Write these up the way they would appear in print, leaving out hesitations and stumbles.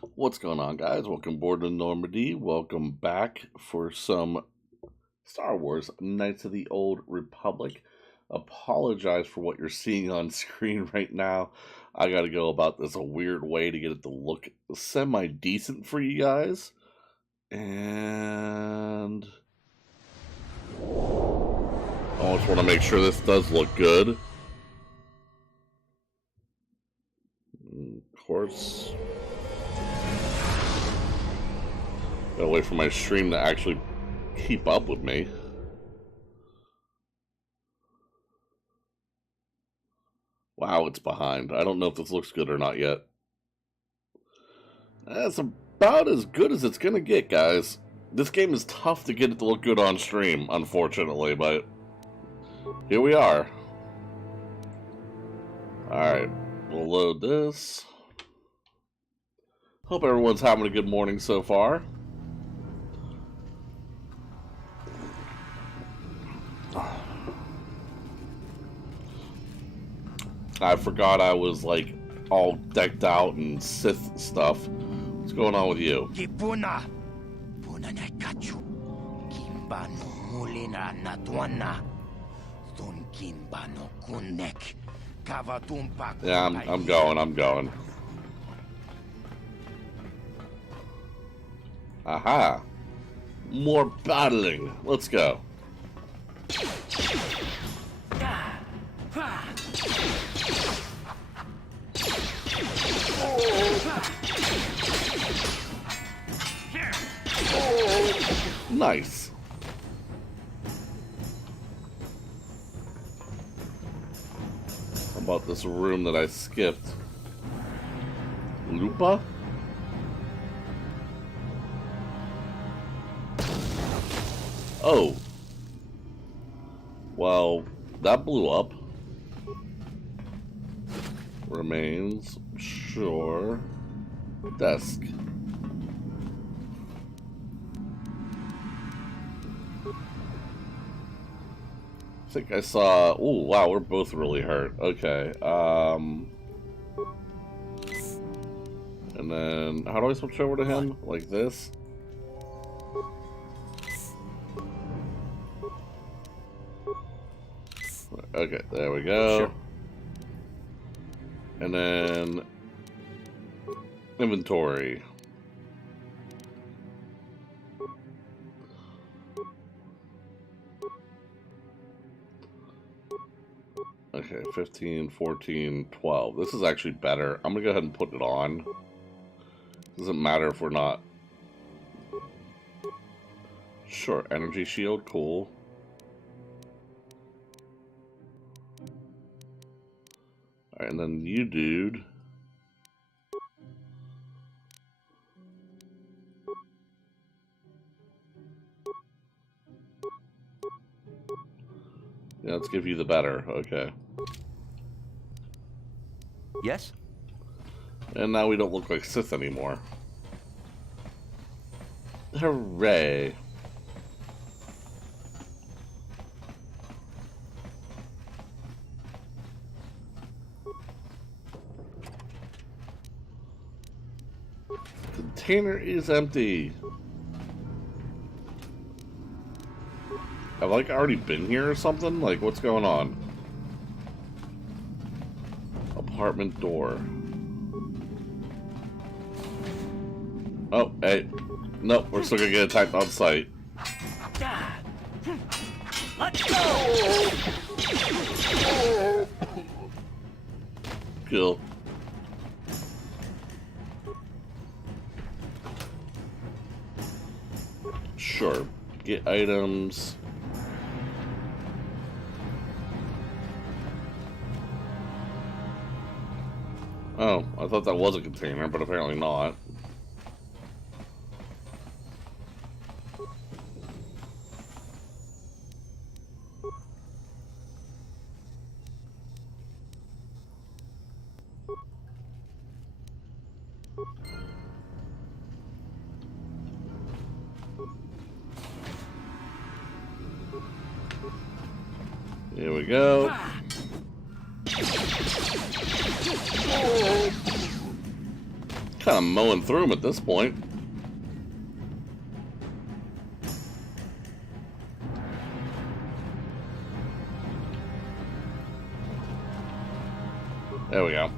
What's going on, guys? Welcome aboard to Normandy. Welcome back for some Star Wars Knights of the Old Republic. Apologize for what you're seeing on screen right now. I gotta go about this a weird way to get it to look semi-decent for you guys. And I just want to make sure this does look good. Of course. Gotta wait for my stream to actually keep up with me. Wow, it's behind. I don't know if this looks good or not yet. That's about as good as it's gonna get, guys. This game is tough to get it to look good on stream, unfortunately, but here we are. Alright, we'll load this. Hope everyone's having a good morning so far. I forgot I was like all decked out in Sith stuff. What's going on with you? Yeah, I'm going. Aha! More battling. Let's go. Nice. How about this room that I skipped? Lupa? Oh. Well, that blew up. Remains. Sure. Desk. I think I saw... Oh, wow, we're both really hurt. Okay, and then, how do I switch over to him? Like this? Okay, there we go. Sure. And then... inventory. Okay, 15, 14, 12. This is actually better. I'm gonna go ahead and put it on. Doesn't matter if we're not... Sure, energy shield, cool. Alright, and then you, dude. Yeah, let's give you the better. Okay. Yes? And now we don't look like Sith anymore. Hooray. Container is empty. Have I like already been here or something? Like, what's going on? Apartment door. Oh, hey. Nope, we're still gonna get attacked on sight. Let's go! Kill. Sure. Get items. Oh, I thought that was a container, but apparently not. Here we go. Kind kind of mowing through them at this point. There we go.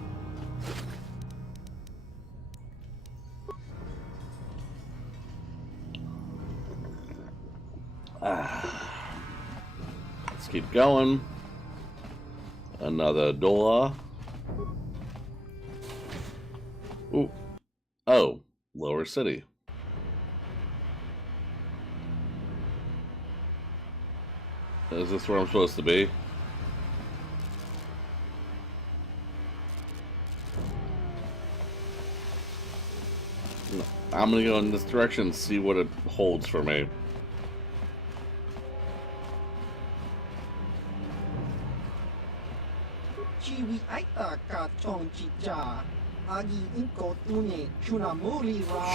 Let's keep going. Another door. Ooh. Oh, Lower City. Is this where I'm supposed to be? I'm gonna go in this direction and see what it holds for me.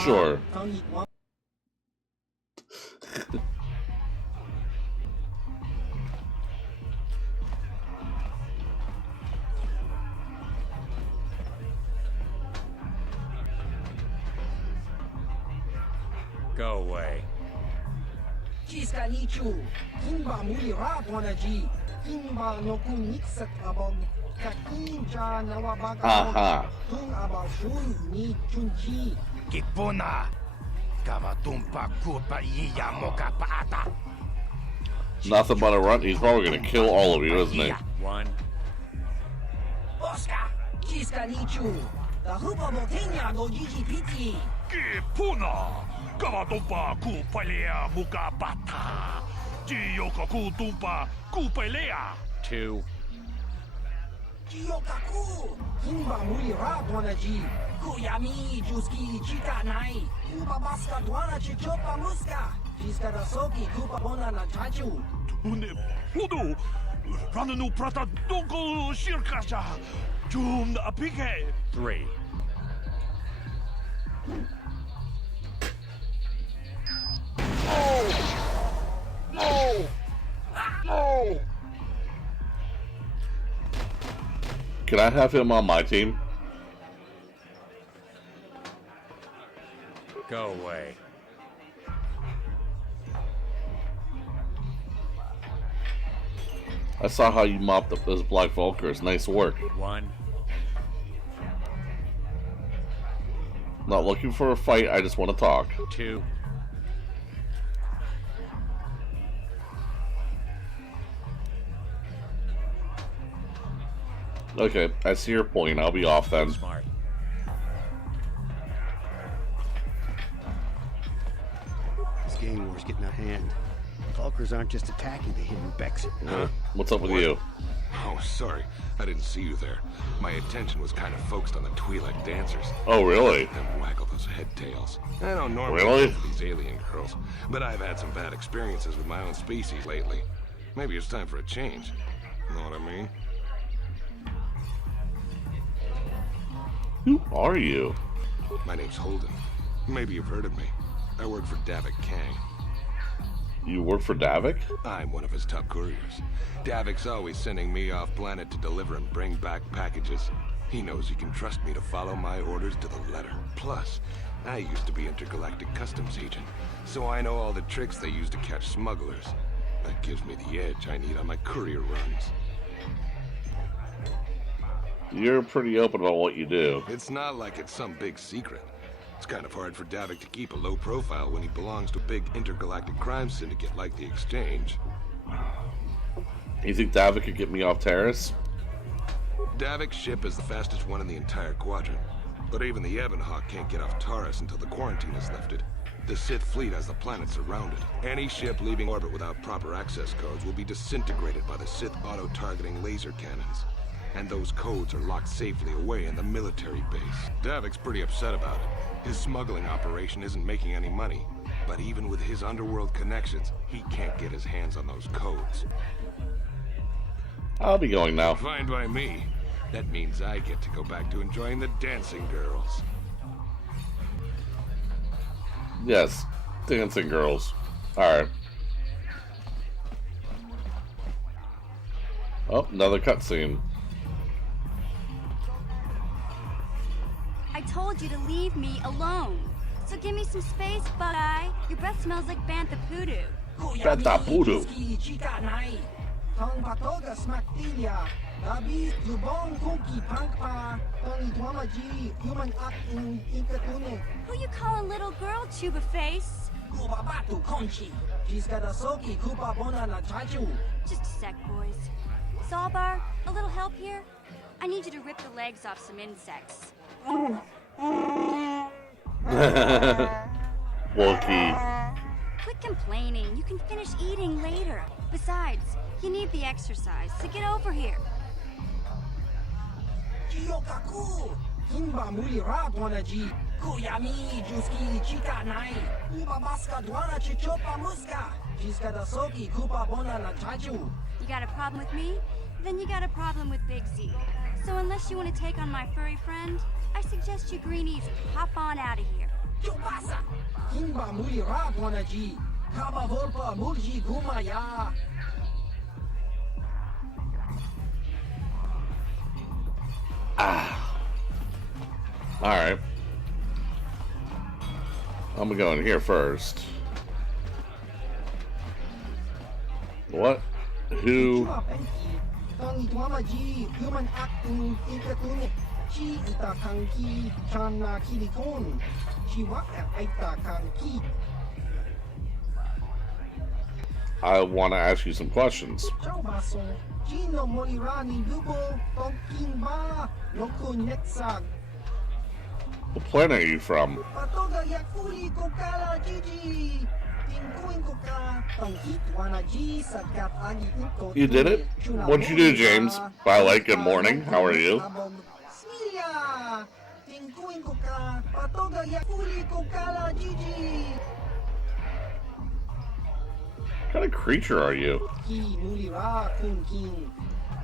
Sure. Go away. Aha. Kipuna. Kavatumpa kupaiya mokapaata. Nothing but a runt. He's probably gonna kill all of you, isn't he? One. Oscar. Kiska nichu. The hupa motinya no gigi piti. Kipuna. Kavatumpa kupaiya mokapata. Jiyoka kutumpa kupaiya. Two. Jiyokaku. Kimba muli radwanaji. Kuyami juski chikanai. Kuba baska dwana chichopa muska. Jiska rasoki kupa bona na chachu. Tune pudu. Rananu prata doko shirkasha. Jum apike. Three. Can I have him on my team? Go away. I saw how you mopped up those Black Vulkars. Nice work. One. Not looking for a fight, I just want to talk. Two. Okay, I see your point. I'll be off then. Smart. This gang war's getting out of hand. Vulkars aren't just attacking the hidden becks. What's up with you? Oh, sorry. I didn't see you there. My attention was kind of focused on the Twi'lek dancers. Oh, really? Them waggle those head tails. I don't normally Really? go for these alien girls, but I've had some bad experiences with my own species lately. Maybe it's time for a change. Know what I mean? Who are you? My name's Holden. Maybe you've heard of me. I work for Davik Kang. You work for Davik? I'm one of his top couriers. Davik's always sending me off planet to deliver and bring back packages. He knows he can trust me to follow my orders to the letter. Plus, I used to be intergalactic customs agent, so I know all the tricks they use to catch smugglers. That gives me the edge I need on my courier runs. You're pretty open about what you do. It's not like it's some big secret. It's kind of hard for Davik to keep a low profile when he belongs to a big intergalactic crime syndicate like the Exchange. You think Davik could get me off Terrace? Davik's ship is the fastest one in the entire quadrant. But even the Ebonhawk can't get off Taurus until the quarantine is lifted. The Sith fleet has the planet surrounded. Any ship leaving orbit without proper access codes will be disintegrated by the Sith auto-targeting laser cannons. And those codes are locked safely away in the military base. Davik's pretty upset about it. His smuggling operation isn't making any money. But even with his underworld connections, he can't get his hands on those codes. I'll be going now. Fine by me. That means I get to go back to enjoying the dancing girls. Yes, dancing girls. Alright. Oh, another cutscene. I told you to leave me alone. So give me some space, Bug-Eye. Your breath smells like Bantha Poodoo. Bantha Poodoo. Tong patoga smaktilia. Dabi lubong kunki pangpa. Tong idwamaji human acting ikatune. Who you calling little girl, Chuba Face? Kuba batu konchi. She's got a soki kupa bona na chachu. Just a sec, boys. Zalbar, a little help here? I need you to rip the legs off some insects. Wookie. Quit complaining. You can finish eating later. Besides, you need the exercise, so get over here. Jiyokaku. Himba muli radwana ji. Kuyami juski chika nai. Uba baska dwana chichopa muska. She's got a soki kupa bona na chachu. You got a problem with me? Then you got a problem with Big Z. So unless you want to take on my furry friend, I suggest you greenies hop on out of here. Chupasa. Himba muli radwana ji. Kaba volpa mulji gumaya. Alright. I'm gonna go in here first. What? Who? Tong idwamaji human acting ikatune. Chi ita kanki chana kilikon. Chi waka aita kanki. I want to ask you some questions. Chaubaso. Gino Molirani Lubo. Tongking ba. Loko netsag. What planet are you from? Patoga yakuli kokala Gigi. Tinkuin koka. Tongkit wana G sagat agi inko. You did it? What'd you do, James? By like, good morning. How are you? Smilia. Tinkuin koka. Patoga yakuli kokala Gigi. What kind of creature are you? Ki mulira kun king.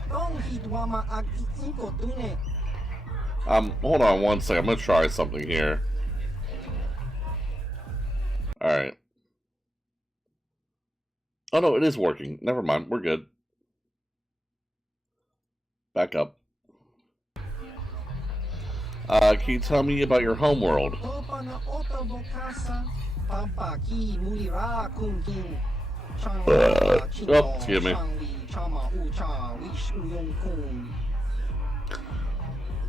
Tong hitwama ag inko tune. Hold on one second. I'm gonna try something here. Alright. Oh no, it is working. Never mind, we're good. Back up. Can you tell me about your homeworld? Topa na oto bokasa. Pampa ki mulira kun king. Excuse me.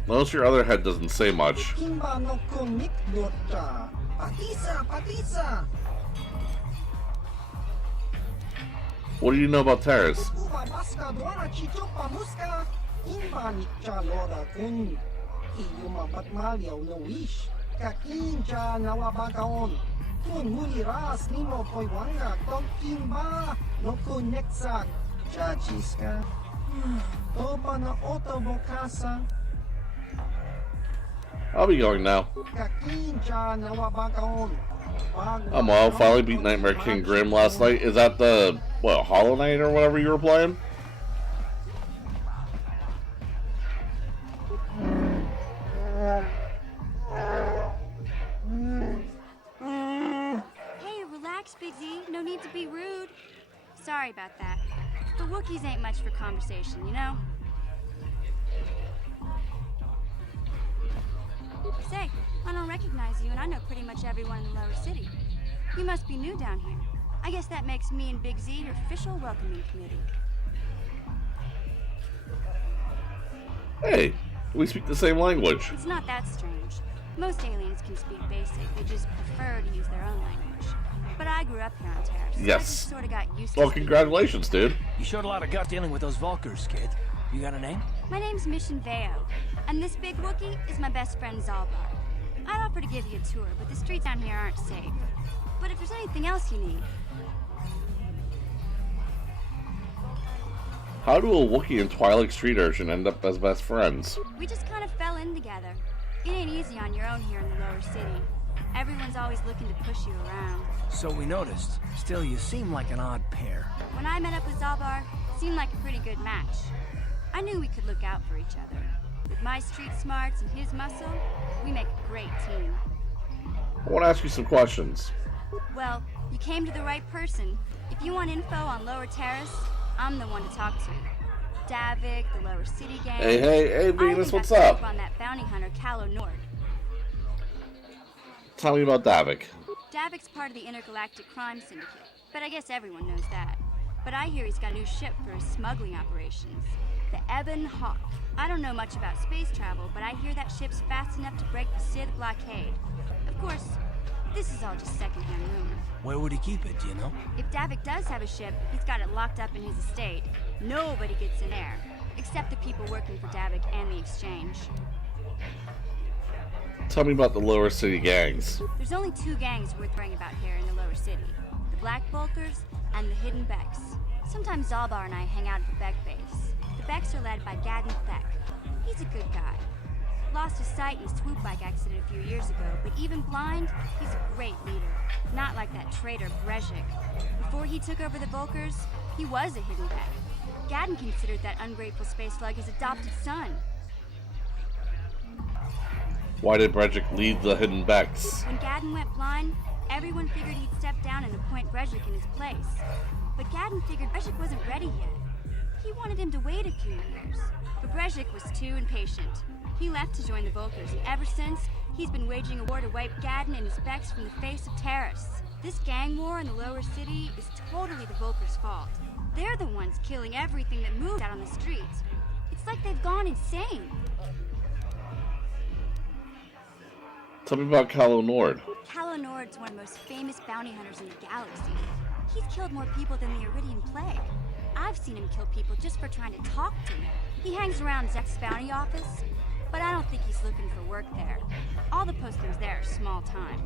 Most of your other head doesn't say much. What do you know about Terrace? Kun muliras nimo poiwanga tongking ba no kun nexak chachiska topa na oto bokasa I'll be going now. kakincha nawabakaon I'm well. Finally beat Nightmare King Grim last night. Is that the, what, Hollow Knight or whatever you were playing? Big Z, no need to be rude. Sorry about that. The Wookiees ain't much for conversation, you know? Say, I don't recognize you, and I know pretty much everyone in the lower city. You must be new down here. I guess that makes me and Big Z your official welcoming committee. Hey, we speak the same language. It's not that strange. Most aliens can speak basic, they just prefer to use their own language. But I grew up here on Terrace. So yes. I sort of got used to well, congratulations, dude. You showed a lot of gut dealing with those Vulkars, kid. You got a name? My name's Mission Veo, and this big Wookiee is my best friend Zalbar. I'd offer to give you a tour, but the streets down here aren't safe. But if there's anything else you need... How do a Wookiee and Twilight Street Urchin end up as best friends? We just kind of fell in together. It ain't easy on your own here in the lower city. Everyone's always looking to push you around. So we noticed. Still, you seem like an odd pair. When I met up with Zalbar, it seemed like a pretty good match. I knew we could look out for each other. With my street smarts and his muscle, we make a great team. I want to ask you some questions. Well, you came to the right person. If you want info on Lower Terrace, I'm the one to talk to. Davik, the Lower City Gang. Hey, Venus, what's up? On that bounty hunter, Calo Nord. Tell me about Davik. Davik's part of the Intergalactic Crime Syndicate, but I guess everyone knows that. But I hear he's got a new ship for his smuggling operations, the Ebon Hawk. I don't know much about space travel, but I hear that ship's fast enough to break the Sith blockade. Of course, this is all just secondhand rumor. Where would he keep it, do you know? If Davik does have a ship, he's got it locked up in his estate. Nobody gets in air, except the people working for Davik and the Exchange. Tell me about the Lower City gangs. There's only two gangs worth worrying about here in the Lower City. The Black Bulkers and the Hidden Becks. Sometimes Zalbar and I hang out at the Beck base. The Becks are led by Gadden Thek. He's a good guy. Lost his sight in a swoop bike accident a few years ago, but even blind, he's a great leader. Not like that traitor Brezhik. Before he took over the Volkers, he was a Hidden Beck. Gadden considered that ungrateful space slug his adopted son. Why did Brejik lead the Hidden Becks? When Gadden went blind, everyone figured he'd step down and appoint Brezhik in his place. But Gadden figured Brezhik wasn't ready yet. He wanted him to wait a few years. But Brezhik was too impatient. He left to join the Volkers, and ever since, he's been waging a war to wipe Gadden and his Becks from the face of Taris. This gang war in the Lower City is totally the Volkers' fault. They're the ones killing everything that moves out on the streets. It's like they've gone insane. Tell me about Calo Nord. Calo Nord's one of the most famous bounty hunters in the galaxy. He's killed more people than the Iridian Plague. I've seen him kill people just for trying to talk to me. He hangs around Zek's bounty office, but I don't think he's looking for work there. All the postings there are small time,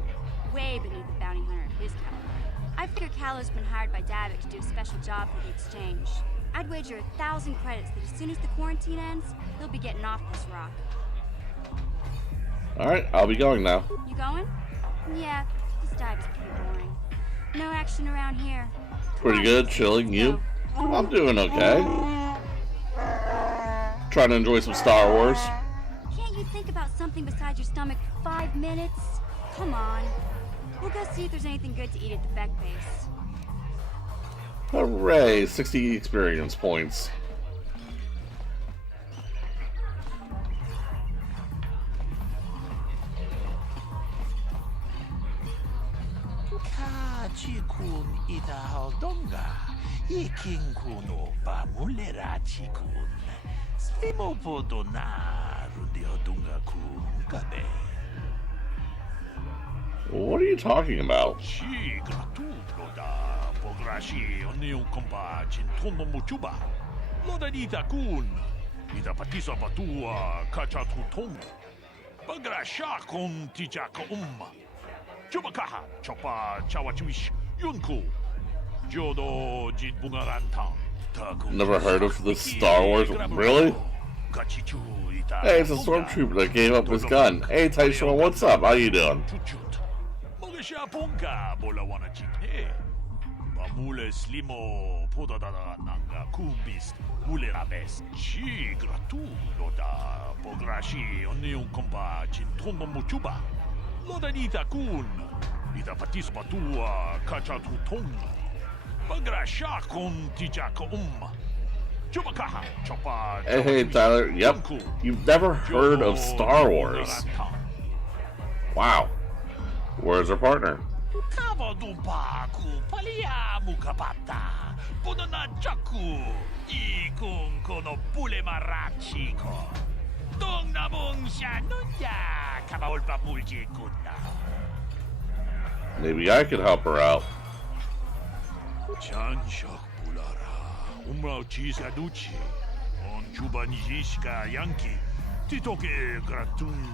way beneath the bounty hunter of his caliber. I figure Calo's been hired by Davik to do a special job for the Exchange. I'd wager 1,000 credits that as soon as the quarantine ends, he'll be getting off this rock. Alright, I'll be going now. You going? Yeah, this dive is pretty boring. No action around here. Pretty good, chilling. You? I'm doing okay. Trying to enjoy some Star Wars. Can't you think about something besides your stomach for 5 minutes? Come on. We'll go see if there's anything good to eat at the Beck base. Hooray, 60 experience points. Chikun idahaldonga, ikinkun pamulera chikun, simopodona rundiodunga kun kabe. What are you talking about? Chi gratuploda, pograshi onion compa chintono muchuba, loda nita kun, ida patisa batua kachatutong, pagrasha kon tijaka Chubakaha, Chopa, Chawachuish, Yunku, Jodo, Jitbungaranta, Taku. Never heard of this Star Wars? Really? Hey, it's a stormtrooper that gave up his gun. Hey, Taishon, what's up? How you doing? Mogesha Ponga, Bolawana Chikne. Bamule Slimo, Podada Nanga, Kumbis, Mulerabes, Chi, Gratu, Loda, Pograshi, Onion Comba, Chintono Muchuba. Lodanita kun, ida patis batua, kachatutong, pagrasha kon tijaka chubakaha, chopa. Hey, Tyler. Yep. You've never heard of Star Wars. Wow. Where's our partner? Kavadumpaku, palia mukapata, ponana jaku, ikun kono pule marachiko. Dong nabong siya nunya, kabaulpa mulji kunna. Maybe I could help her out. Chanshak pulara, umrao chisa duchi, on chubanishka yanki, titoke gratun,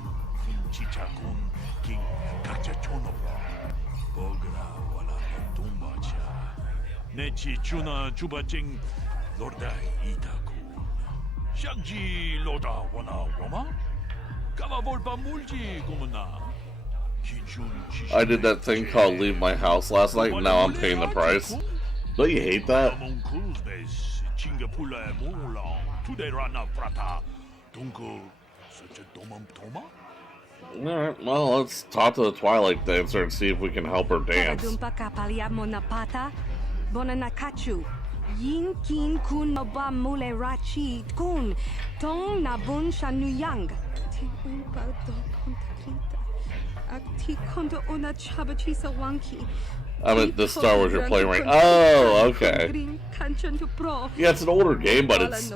chichakun, king kakchachonobra, bogra wala tumbacha, nechi chuna chubaching, lordai itaku. Shangji loda wana roma? Kavavolpa mulji gumuna. I did that thing called Leave My House last night, and now I'm paying the price. Don't you hate that? Alright, well, let's talk to the Twilight Dancer and see if we can help her dance. Yin kin kun ba mule rachi kun tong na bun shanu yang. akti kondo ona chabachisa wanki. I mean, the Star Wars you're playing right. Oh, okay. Yeah, it's an older game, but it's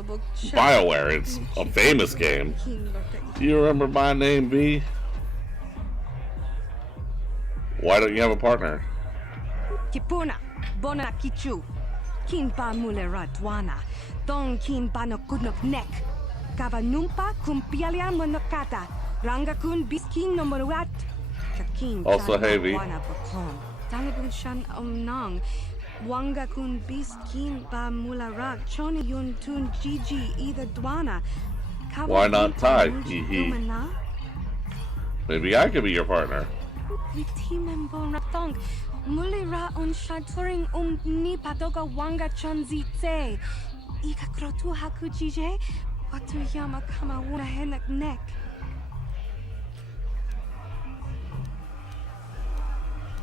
BioWare. It's a famous game. Do you remember my name, V? Why don't you have a partner? Kipuna, bona kichu. Kin ba mulera dwana. Don kin ba no kudnok nek. Kava numpa kumpialia monokata. Ranga kun biskin no moruat. Also heavy. Tanabun shan omnong. Wanga kun biskin ba mulara. Choni yun tun gigi either dwana. Why not tie? Hee. Maybe I could be your partner. Vitimembon ratong. Mulira on shaturing ni patoga wanga chonzitse. Ika krotu hakujije. Watu yama kama una henak nek.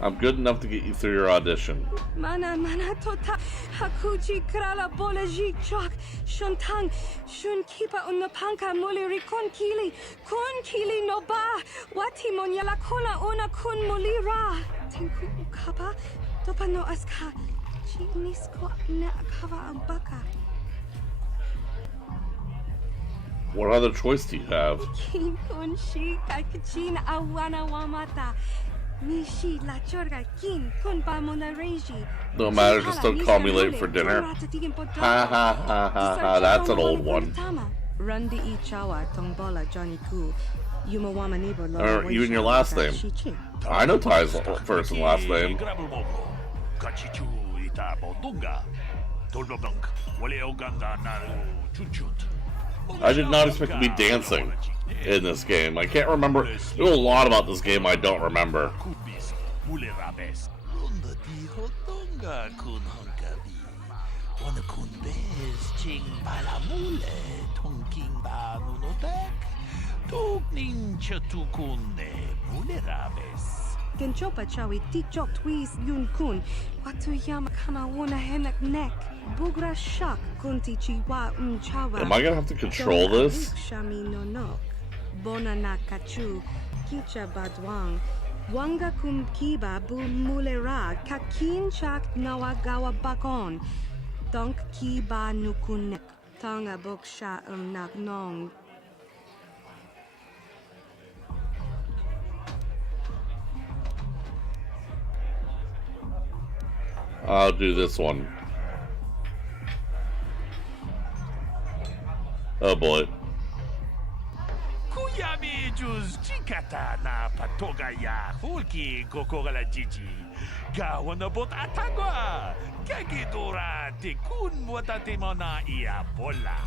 I'm good enough to get you through your audition. Mana tota hakuji krala bolaji chok shontang shun kipa unapanka muliri kun kili no ba wati monyala kona una kun mulira tinku ukapa topa no aska chinisko na akava ambaka. What other choice do you have? Kin kun shi kakachin awana wamata. Nishi la chorga kin kun pa monareji. No matter, just don't call me late for dinner. Ha ha ha ha ha, that's an old one. Rundi I chawa tongbola Johnny Ku. Yumawama nibo lo. Or even your last name. I know Ty's first and last name. I did not expect to be dancing in this game. I can't remember. There's a lot about this game I don't remember. Genchopa chawi tikchok twis yun kun. Watu yama kama wona henak nek. Bugra shak kunti chiwa chawa. Am I gonna have to control this? Shami no no. Bona na kachu. Kicha badwang. Wanga kum kiba bu mulera. Kakin chak nawagawa bakon. Donk kiba nukunek. Tonga boksha nak nong. I'll do this one. Oh boy. Kuyami juz chikata na patoga ya hulki kokogala jiji. Gawana bot atagwa. Kagidura te kun watate mona ia bola.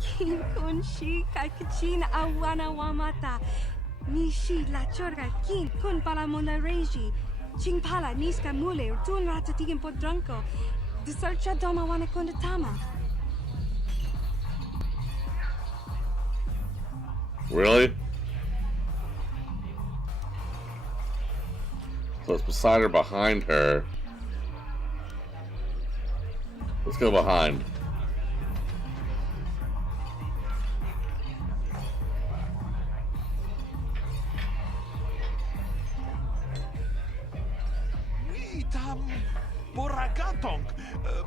Kin kun shi kakachin awana wamata. Nishi la chorga kin kun pala mona reji. Chingpala niska mule tun ratatigen podranko. Disarcha doma wana kondatama. Really? So it's beside her, behind her. Let's go behind. Boragatong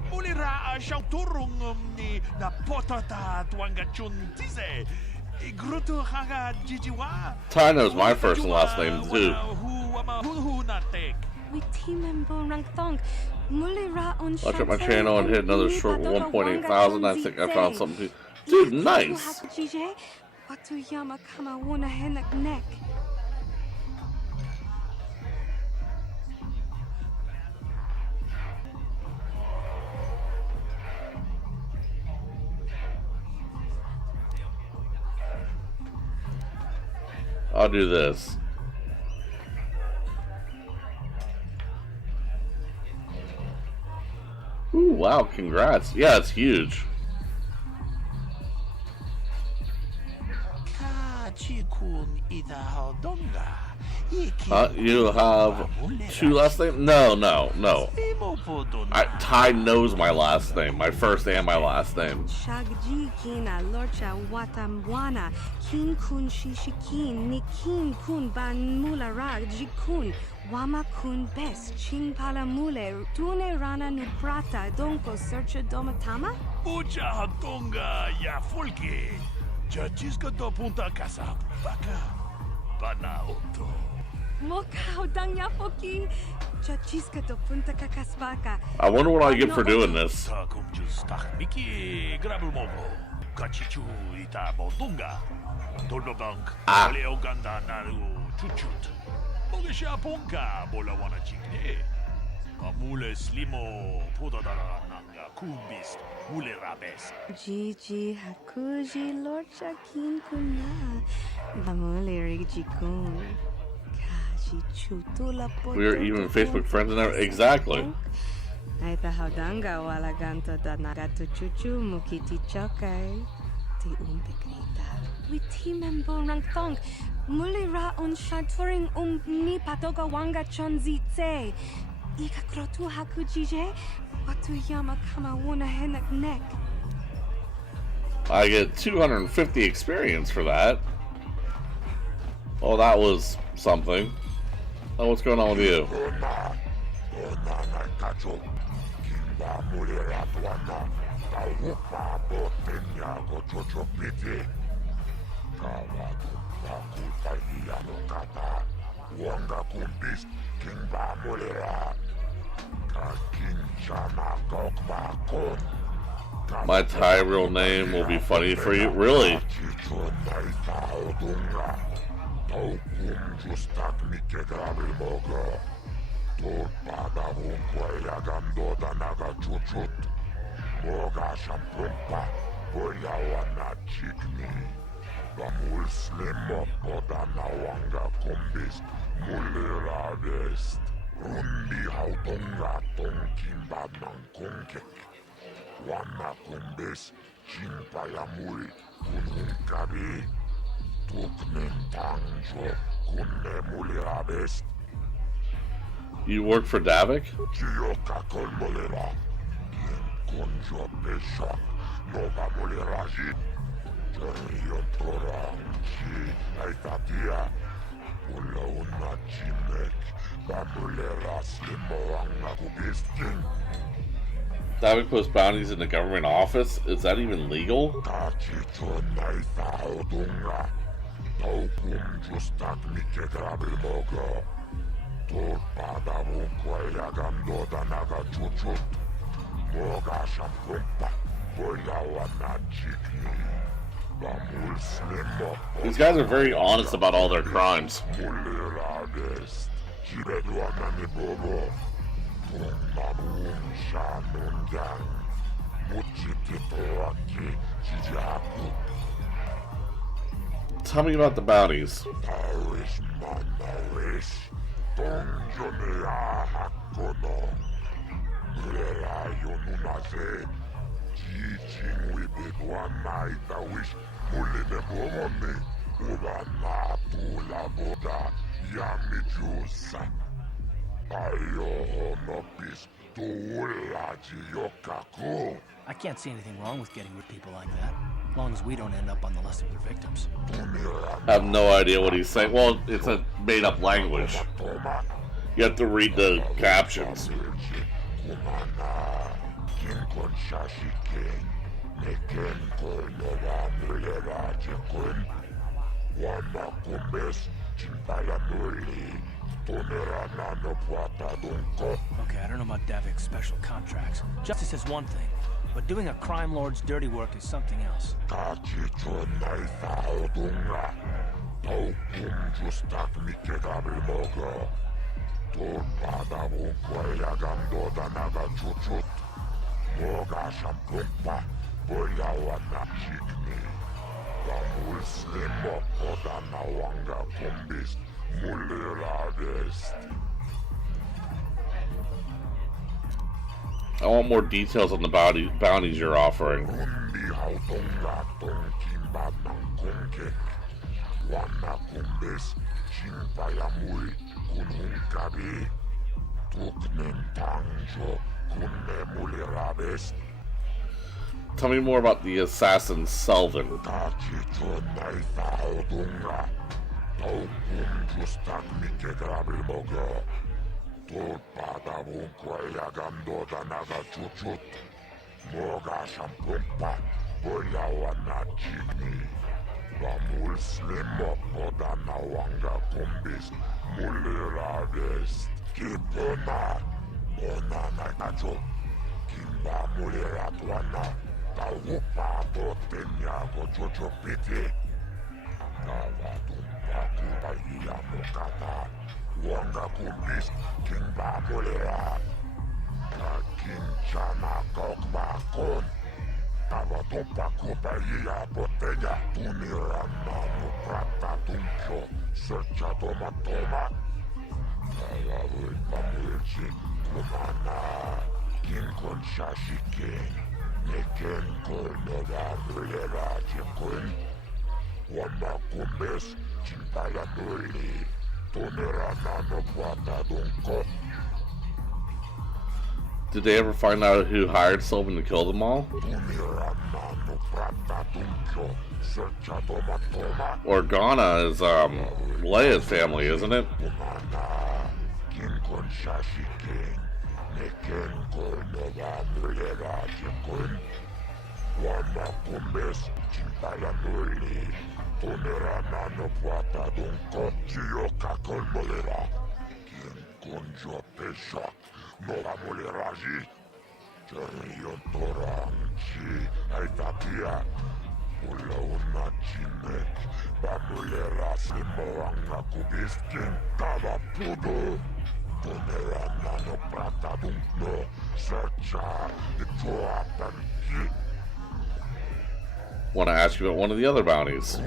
mulira shauturung ni na potata twangachun tize. Grutu haga jijiwa. Ty knows my first and last name too. I'll check my channel and hit another short 1.8 thousand. I think I found something too. Dude, nice. I'll do this. Ooh, wow, congrats. Yeah, it's huge. kun itahodonga. You have two last names? No. Ty knows my last name, my first and my last name. Shagji kina lorcha watamwana kin kun shishikin nikin kun ban mula jikun wama kun bes ching pala mule tune rana nuprata donko searcha domatama? Ucha hadonga ya fulki. Chachiska do punta casa baka. Bana oto. Moka hodang yafoki chachiska do punta kakasbaka. I wonder what I get for doing this. Takum just miki grabulmogo. Kachichu ita bodunga. Toldobank. Leo ganda naru chuchut. Mogisha punka bola wana chikne. Amule slimo pudadara nanga kumbis mule rabes. Gigi hakuji lord chakin kuna. Bamule rigikun. We are even Facebook friends and everything. Exactly. Aita haudanga wala ganto da nagato chuchu mukiti chokai. Ti umpekrita. Witi membo rang thong. Mulira on shaturing ni patoga wanga chonzi tse. Ika krotu hakujije. Watu yama kama wuna henak nek. I get 250 experience for that. Oh, that was something. Oh, what's going on with you? My Thai real name will be funny for you? Really? You work for Davik? Davik posts bounties in the government office? Is that even legal? These guys are very honest about all their crimes. Tell me about the bounties. I can't see anything wrong with getting rid of people like that, as long as we don't end up on the list of their victims. I have no idea what he's saying. Well, it's a made-up language. You have to read the captions. Okay, I don't know about Davik's special contracts. Justice is one thing, but doing a crime lord's dirty work is something else. I want more details on the bounties you're offering. Wana kumbes, Shinpayamui, Kununkabi, Tuknentanjo, Kunnemulirabes, Tell me more about the assassin Selvin. Tachito Naithaudunga, Taukum Justak Mikegrabilmogo, Tulpadavun Kwayagando Danaga Chuchut, Moga Shampumpa, Boyawana Chigni, Bamul Slimo Podanawanga Kumbis, Mulirades, Kipona, Onana Nacho, Kimba Muliratwana, Taupa Botenyago Jojo Piti, Navatumpa Kubaya Mokata, Wanga Kumbis, Kimba Mulira, Kakinchana Kokbakon, Navatumpa Kubaya Botenya, Tunirana Muprata Tuncho, Searcha Toma Toma, Navatumpa Mulchi, Kumana, Kinkon Shashikin, Niken Kolnova Mulira Chikun, Wamba Kumbis, Chimpaya Nuri, Tunirana Muprata Dunko. Did they ever find out who hired Selvin to kill them all? Organa is Leia's family, isn't it? Nova mulheragem, Terion Toranchi, Aitapia, Pula Chimek, Bamulera Simoanga Kubiskin, Tava Pudo, Tonerana no Prata Dunkno, Searcha, the Toapanki. Want to ask you about one of the other bounties.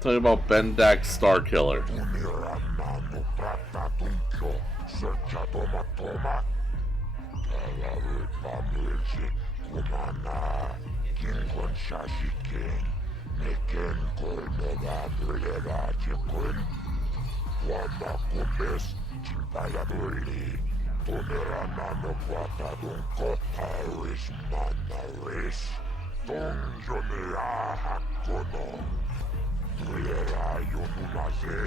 Tell me about Bendak Starkiller. Mulera Yonumaze,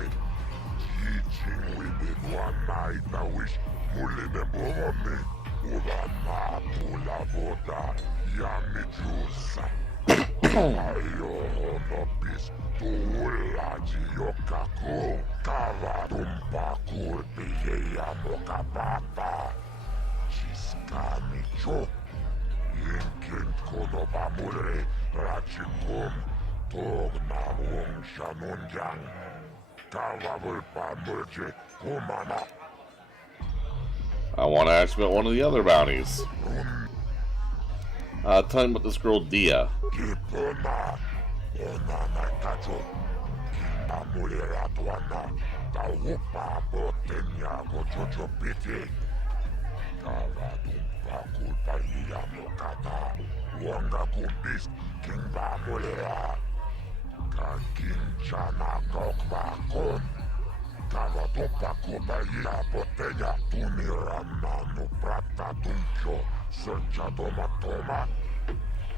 teaching with one night I wish Mulene Bomi, Udana Pula Boda, Yami Jusa, Ayo Honopis, Tuulaji Yokaku, Kava Tumpa Kurpi Yamokapata, Chiskami Cho, Yinkin Konoba Mure, Rachikum. I want to ask about one of the other bounties. Tell me about this girl, Dia. Kakinchana Kokbakon, Kavatopa Kubaya Botella, Tunirana no Prata Tuncho, Searcha Toma Toma,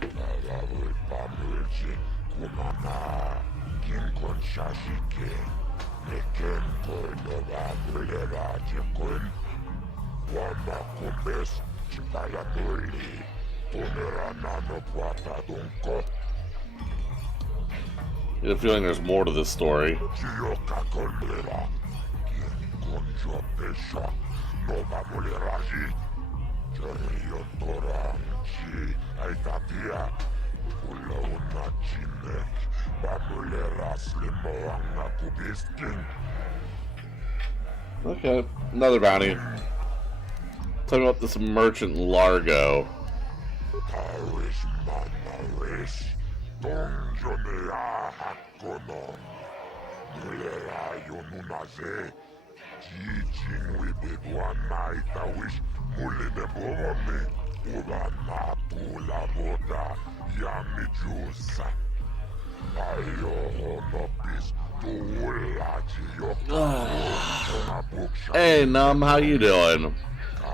Kavarupa Mulchi, Kumana, Kinkon Shashike, Neken Kolnova Mulera Chikun, Wamba Kumbes, Chipaya Nuri, Tunirana no Prata Tunko. I have a feeling there's more to this story. Okay, another bounty. Tell me about this merchant Largo. Mulera Yonumaze, teaching with one night I wish Mulene Bomi, Urana Pula Boda, Yami Jusa. Hey, Num, how you doing?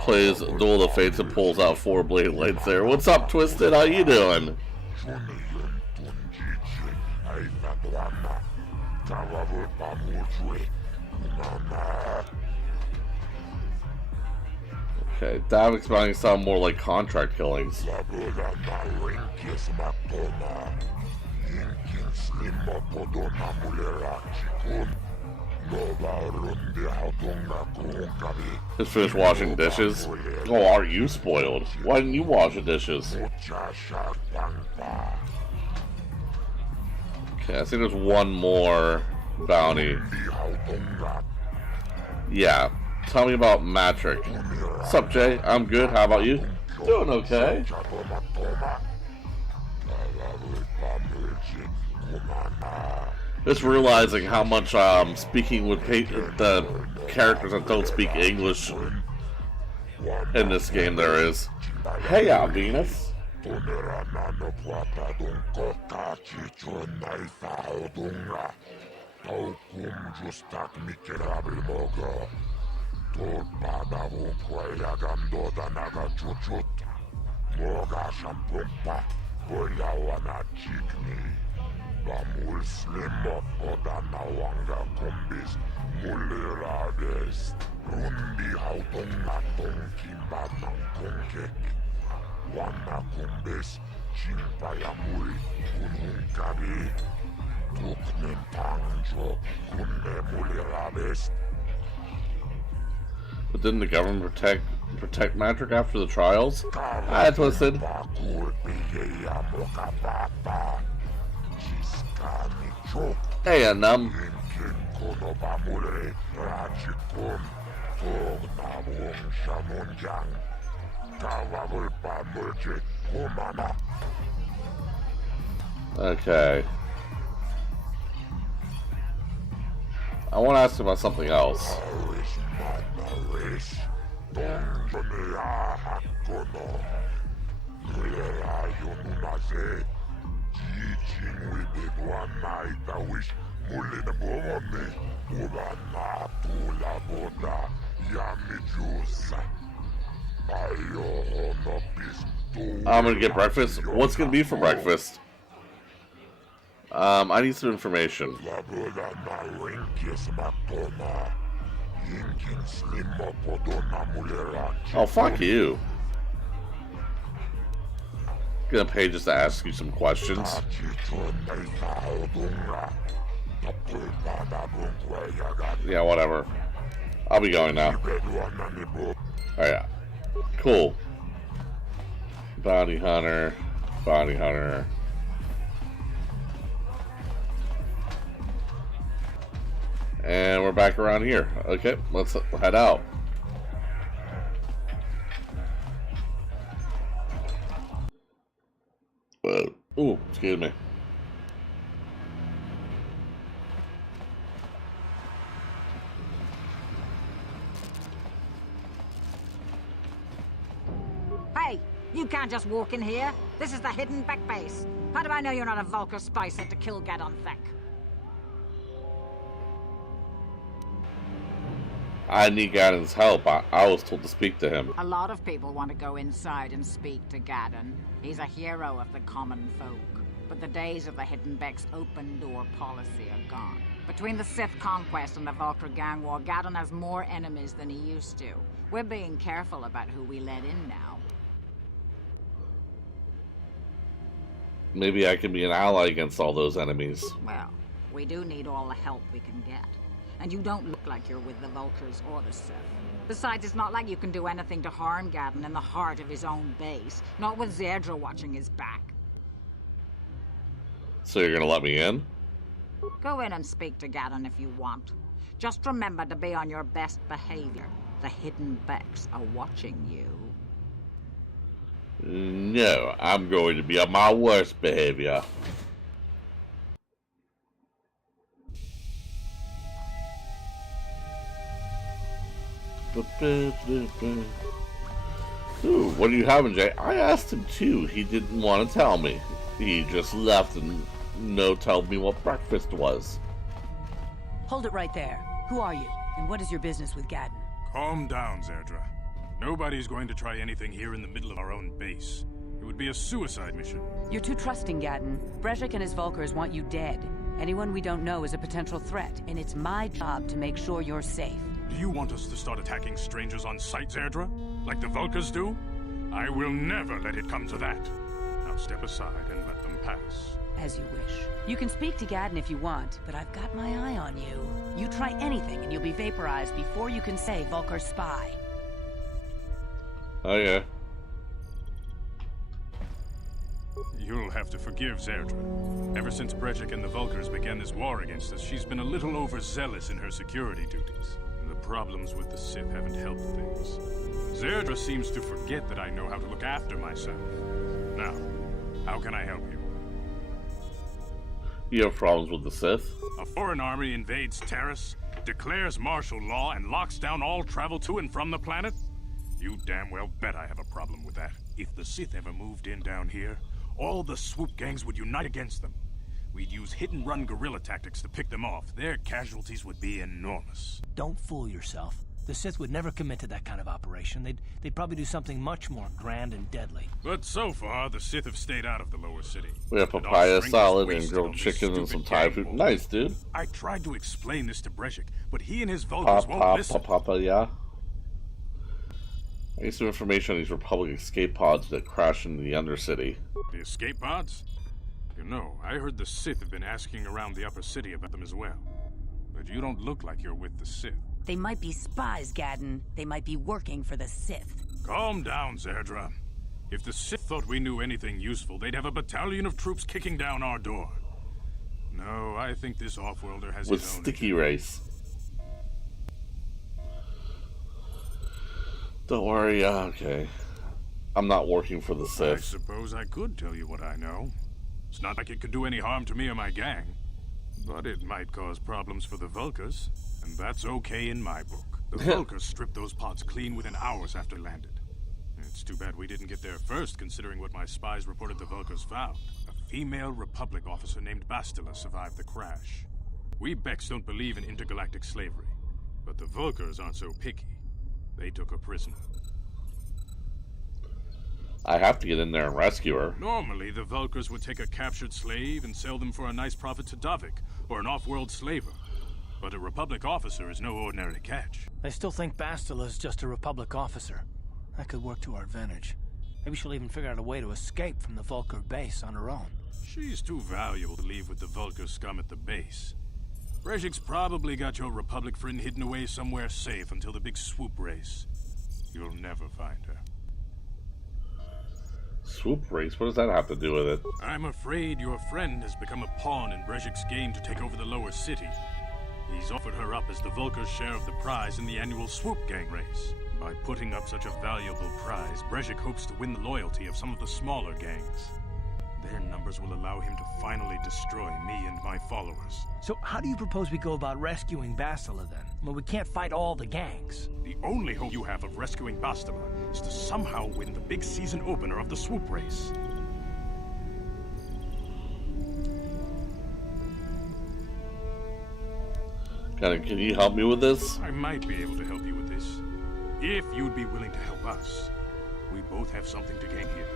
Plays Duel of the Fates and pulls out 4 blade lights there. What's up, Twisted? How you doing? Okay, Davic's bounty sound more like contract killings. Just finished washing dishes. Oh, are you spoiled? Why didn't you wash the dishes? Okay, I think there's one more bounty. Yeah. Tell me about Matrick. What's up, Jay? I'm good. How about you? Doing okay. Just realizing how much speaking with the characters that don't speak English in this game there is. Hey, Venus. But didn't the government protect Matrick after the trials? I Twisted. Hey, Num. Okay. I want to ask about something else. I'm gonna get breakfast. What's gonna be for breakfast? I need some information. Oh, fuck you. Gonna pay just to ask you some questions. Yeah, whatever. I'll be going now. Alright. Cool. Bounty hunter. Bounty hunter. And we're back around here. Okay, let's head out. Ooh, excuse me. Hey, you can't just walk in here. This is the Hidden Beck base. How do I know you're not a Vulkar spy sent to kill Gadon Thek? I need Gadon's help. I was told to speak to him. A lot of people want to go inside and speak to Gadon. He's a hero of the common folk. But the days of the Hidden Beck's open-door policy are gone. Between the Sith conquest and the Vulkar gang war, Gadon has more enemies than he used to. We're being careful about who we let in now. Maybe I can be an ally against all those enemies. Well, we do need all the help we can get. And you don't look like you're with the Vulkars or the Sith. Besides, it's not like you can do anything to harm Gadon in the heart of his own base. Not with Zedra watching his back. So you're gonna let me in? Go in and speak to Gadon if you want. Just remember to be on your best behavior. The Hidden Becks are watching you. No, I'm going to be on my worst behavior. Ooh, what are you having, Jay? I asked him too. He didn't want to tell me. He just left and no tell me what breakfast was. Hold it right there. Who are you? And what is your business with Gaddon? Calm down, Zerdra. Nobody's going to try anything here in the middle of our own base. It would be a suicide mission. You're too trusting, Gaddon. Brezhik and his Volkers want you dead. Anyone we don't know is a potential threat, and it's my job to make sure you're safe. Do you want us to start attacking strangers on sight, Zerdra? Like the Volkers do? I will never let it come to that. Now step aside and let them pass. As you wish. You can speak to Gaddon if you want, but I've got my eye on you. You try anything and you'll be vaporized before you can say Volker spy. Oh yeah. You'll have to forgive Zerdra. Ever since Brezhik and the Volkers began this war against us, she's been a little overzealous in her security duties. The problems with the Sith haven't helped things. Zerdra seems to forget that I know how to look after myself. Now, how can I help you? You have problems with the Sith? A foreign army invades Taris, declares martial law, and locks down all travel to and from the planet? You damn well bet I have a problem with that. If the Sith ever moved in down here, all the swoop gangs would unite against them. We'd use hit-and-run guerrilla tactics to pick them off. Their casualties would be enormous. Don't fool yourself. The Sith would never commit to that kind of operation. They'd probably do something much more grand and deadly. But so far, the Sith have stayed out of the lower city. We have papaya salad and grilled chicken and some Thai food. Nice, dude. I tried to explain this to Brezhik, but he and his Volkers won't listen. Papaya. I need some information on these Republic escape pods that crashed into the Undercity. The escape pods? You know, I heard the Sith have been asking around the upper city about them as well. But you don't look like you're with the Sith. They might be spies, Gaddon. They might be working for the Sith. Calm down, Zerdra. If the Sith thought we knew anything useful, they'd have a battalion of troops kicking down our door. No, I think this off-worlder has with his own sticky race. Don't worry, okay. I'm not working for the Sith. I suppose I could tell you what I know. It's not like it could do any harm to me or my gang. But it might cause problems for the Volkers, and that's okay in my book. The Volkers stripped those pods clean within hours after landed. It's too bad we didn't get there first, considering what my spies reported the Volkers found. A female Republic officer named Bastila survived the crash. We Becks don't believe in intergalactic slavery, but the Volkers aren't so picky. They took her prisoner. I have to get in there and rescue her. Normally, the Volkers would take a captured slave and sell them for a nice profit to Davik, or an off-world slaver. But a Republic officer is no ordinary catch. I still think Bastila's just a Republic officer. That could work to our advantage. Maybe she'll even figure out a way to escape from the Volker base on her own. She's too valuable to leave with the Volker scum at the base. Brezhik's probably got your Republic friend hidden away somewhere safe until the big swoop race. You'll never find her. Swoop race? What does that have to do with it? I'm afraid your friend has become a pawn in Brezhik's game to take over the lower city. He's offered her up as the Volker's share of the prize in the annual swoop gang race. By putting up such a valuable prize, Brezhik hopes to win the loyalty of some of the smaller gangs. Their numbers will allow him to finally destroy me and my followers. So how do you propose we go about rescuing Bastila then? Well, we can't fight all the gangs. The only hope you have of rescuing Bastila is to somehow win the big season opener of the swoop race. Can you help me with this? I might be able to help you with this. If you'd be willing to help us. We both have something to gain here,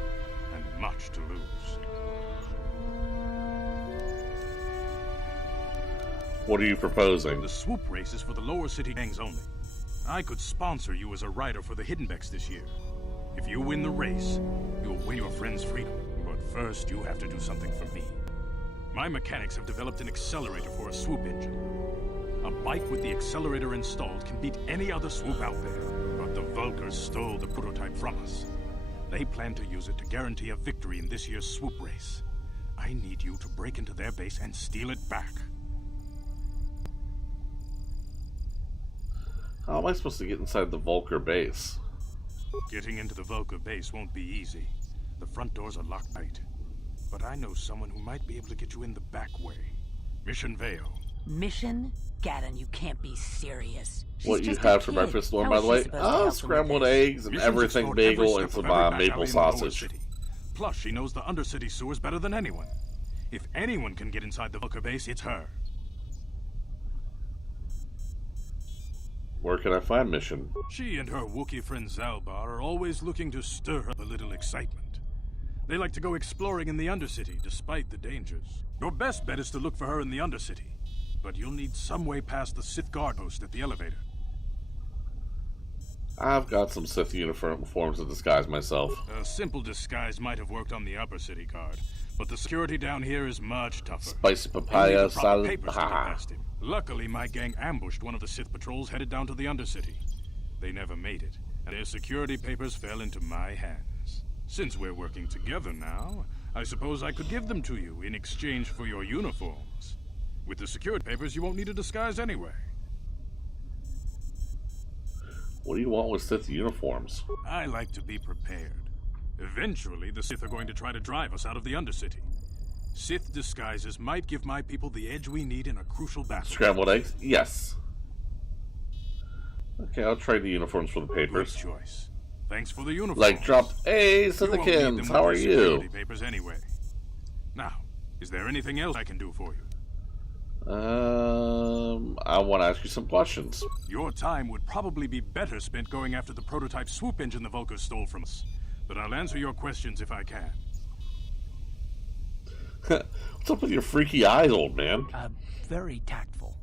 and much to lose. What are you proposing? The swoop race is for the lower city gangs only. I could sponsor you as a rider for the Hidden Becks this year. If you win the race, you'll win your friend's freedom. But first, you have to do something for me. My mechanics have developed an accelerator for a swoop engine. A bike with the accelerator installed can beat any other swoop out there. But the Volkers stole the prototype from us. They plan to use it to guarantee a victory in this year's swoop race. I need you to break into their base and steal it back. How am I supposed to get inside the Volker base? Getting into the Volker base won't be easy. The front doors are locked tight. But I know someone who might be able to get you in the back way. Mission Vale. Mission? Gaddon, you can't be serious. What you have for breakfast, Lord, by the way? Oh, scrambled eggs and everything bagel and some maple sausage. Plus, she knows the Undercity sewers better than anyone. If anyone can get inside the Vulcar base, it's her. Where can I find mission? She and her Wookiee friend Zalbar are always looking to stir up a little excitement. They like to go exploring in the Undercity, despite the dangers. Your best bet is to look for her in the Undercity, but you'll need some way past the Sith guard post at the elevator. I've got some Sith uniforms to disguise myself. A simple disguise might have worked on the Upper City guard, but the security down here is much tougher. Spicy papaya salad. Luckily, my gang ambushed one of the Sith patrols headed down to the Undercity. They never made it, and their security papers fell into my hands. Since we're working together now, I suppose I could give them to you in exchange for your uniforms. With the security papers, you won't need a disguise anyway. What do you want with Sith uniforms? I like to be prepared. Eventually, the Sith are going to try to drive us out of the Undercity. Sith disguises might give my people the edge we need in a crucial battle. Scrambled eggs? Yes. Okay, I'll trade the uniforms for the papers. Good choice. Thanks for the uniforms. Like dropped. Hey, Sithikins, how are you? Papers anyway. Now, is there anything else I can do for you? I want to ask you some questions. Your time would probably be better spent going after the prototype swoop engine the Vulcars stole from us. But I'll answer your questions if I can. What's up with your freaky eyes, old man? Very tactful.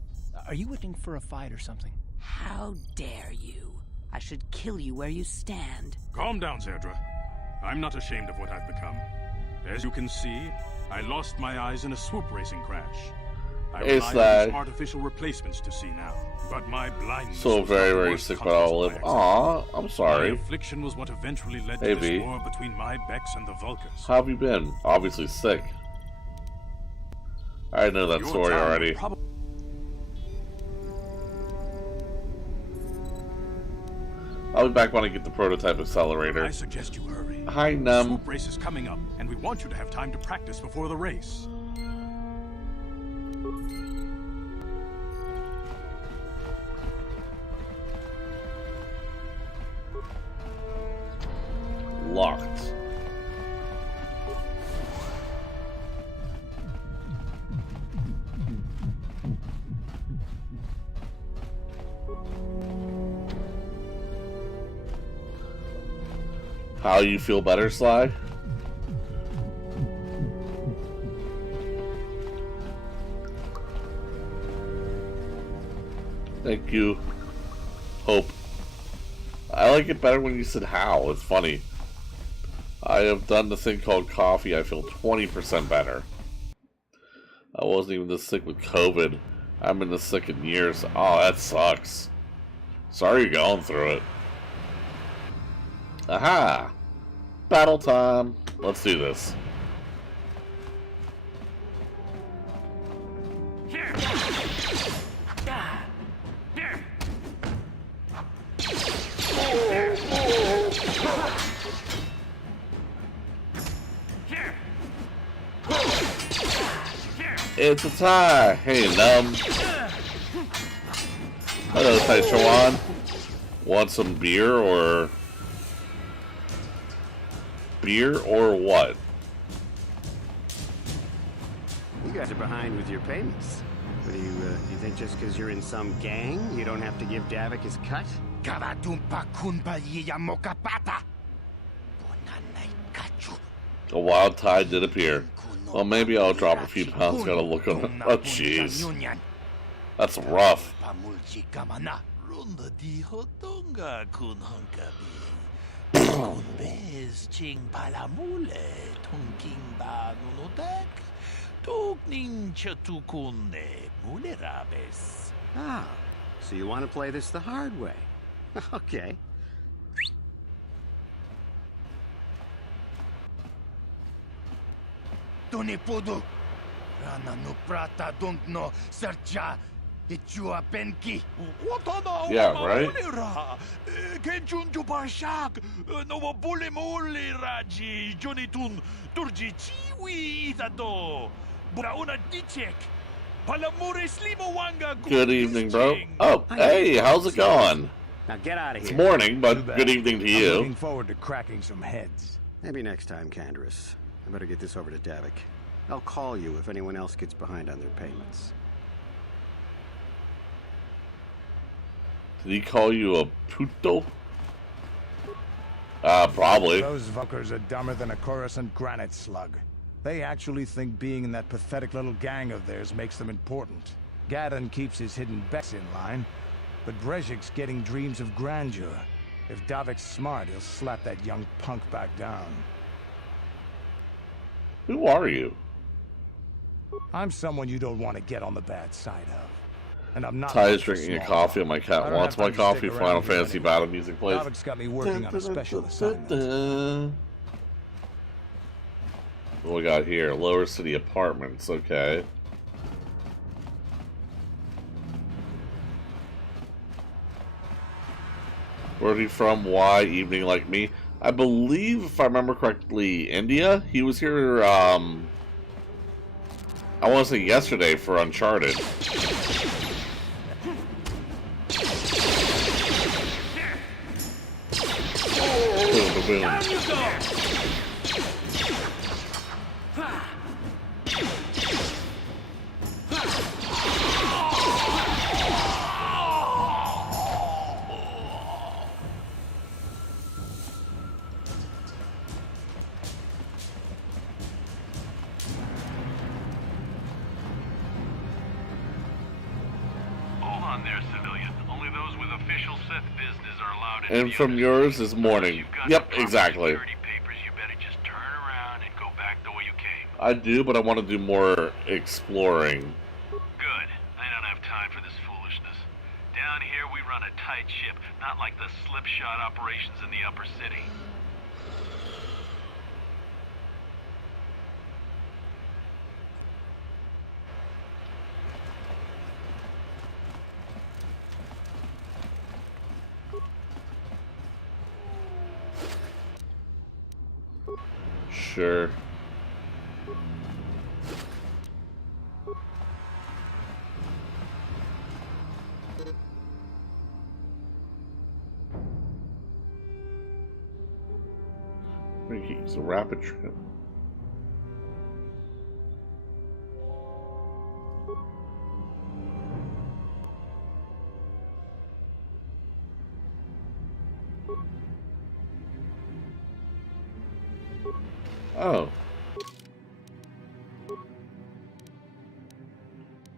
Are you looking for a fight or something? How dare you? I should kill you where you stand. Calm down, Zerdra. I'm not ashamed of what I've become. As you can see, I lost my eyes in a swoop racing crash. I rely on artificial replacements to see now, but my blindness so very sick, but I'll live. Aw, I'm sorry. My affliction was what eventually led to this war between my Bex and the Vulcars. How have you been? Obviously sick. I know that story already. I'll be back when I get the prototype accelerator. I suggest you hurry. Hi, Num. The swoop race is coming up, and we want you to have time to practice before the race. Locked. How you feel better, Sly? Thank you. Hope. I like it better when you said how. It's funny. I have done the thing called coffee. I feel 20% better. I wasn't even this sick with COVID. I've been this sick in years. Oh, that sucks. Sorry you're going through it. Aha! Battle time. Let's do this. It's a tie. Hey, Num. Hello, Taichuan. Want some beer or what? You guys are behind with your payments. What do you think just because you're in some gang, you don't have to give Davik his cut? A wild tide did appear. Well, maybe I'll drop a few pounds. Gotta look on it. Oh, jeez. That's rough. Ah, so you want to play this the hard way. Okay. Tonipudu. Rana no prata don't know sercha. Ichua penki. Yeah, right? Kenchun Barshak. No bully muli raji. Jonitun Turji Chiwi Itado. Burauna Dichek. Good evening, bro. Oh, hey, how's it going? Now get out of here. It's morning, but good evening to you. I'm looking forward to cracking some heads. Maybe next time, Canderous. I better get this over to Davik. I'll call you if anyone else gets behind on their payments. Did he call you a puto? Probably. Those Volkers are dumber than a Coruscant granite slug. They actually think being in that pathetic little gang of theirs makes them important. Gaddon keeps his hidden bets in line, but Brezhik's getting dreams of grandeur. If Davik's smart, he'll slap that young punk back down. Who are you? I'm someone you don't want to get on the bad side of. And I'm not. Ty is drinking a coffee and my cat wants my coffee. Final Fantasy battle music plays. Davik's got me working on a special assignment. What we got here? Lower City Apartments, okay. Where's he from? Why? Evening like me? I believe, if I remember correctly, India? He was here, I want to say yesterday for Uncharted. Boom, boom, boom. Down you go! And from yours is morning. Yep, exactly. I do, but I want to do more exploring. Good. I don't have time for this foolishness. Down here we run a tight ship, not like the slipshod operations in the upper city. Sure. It's a rapid trip. Oh.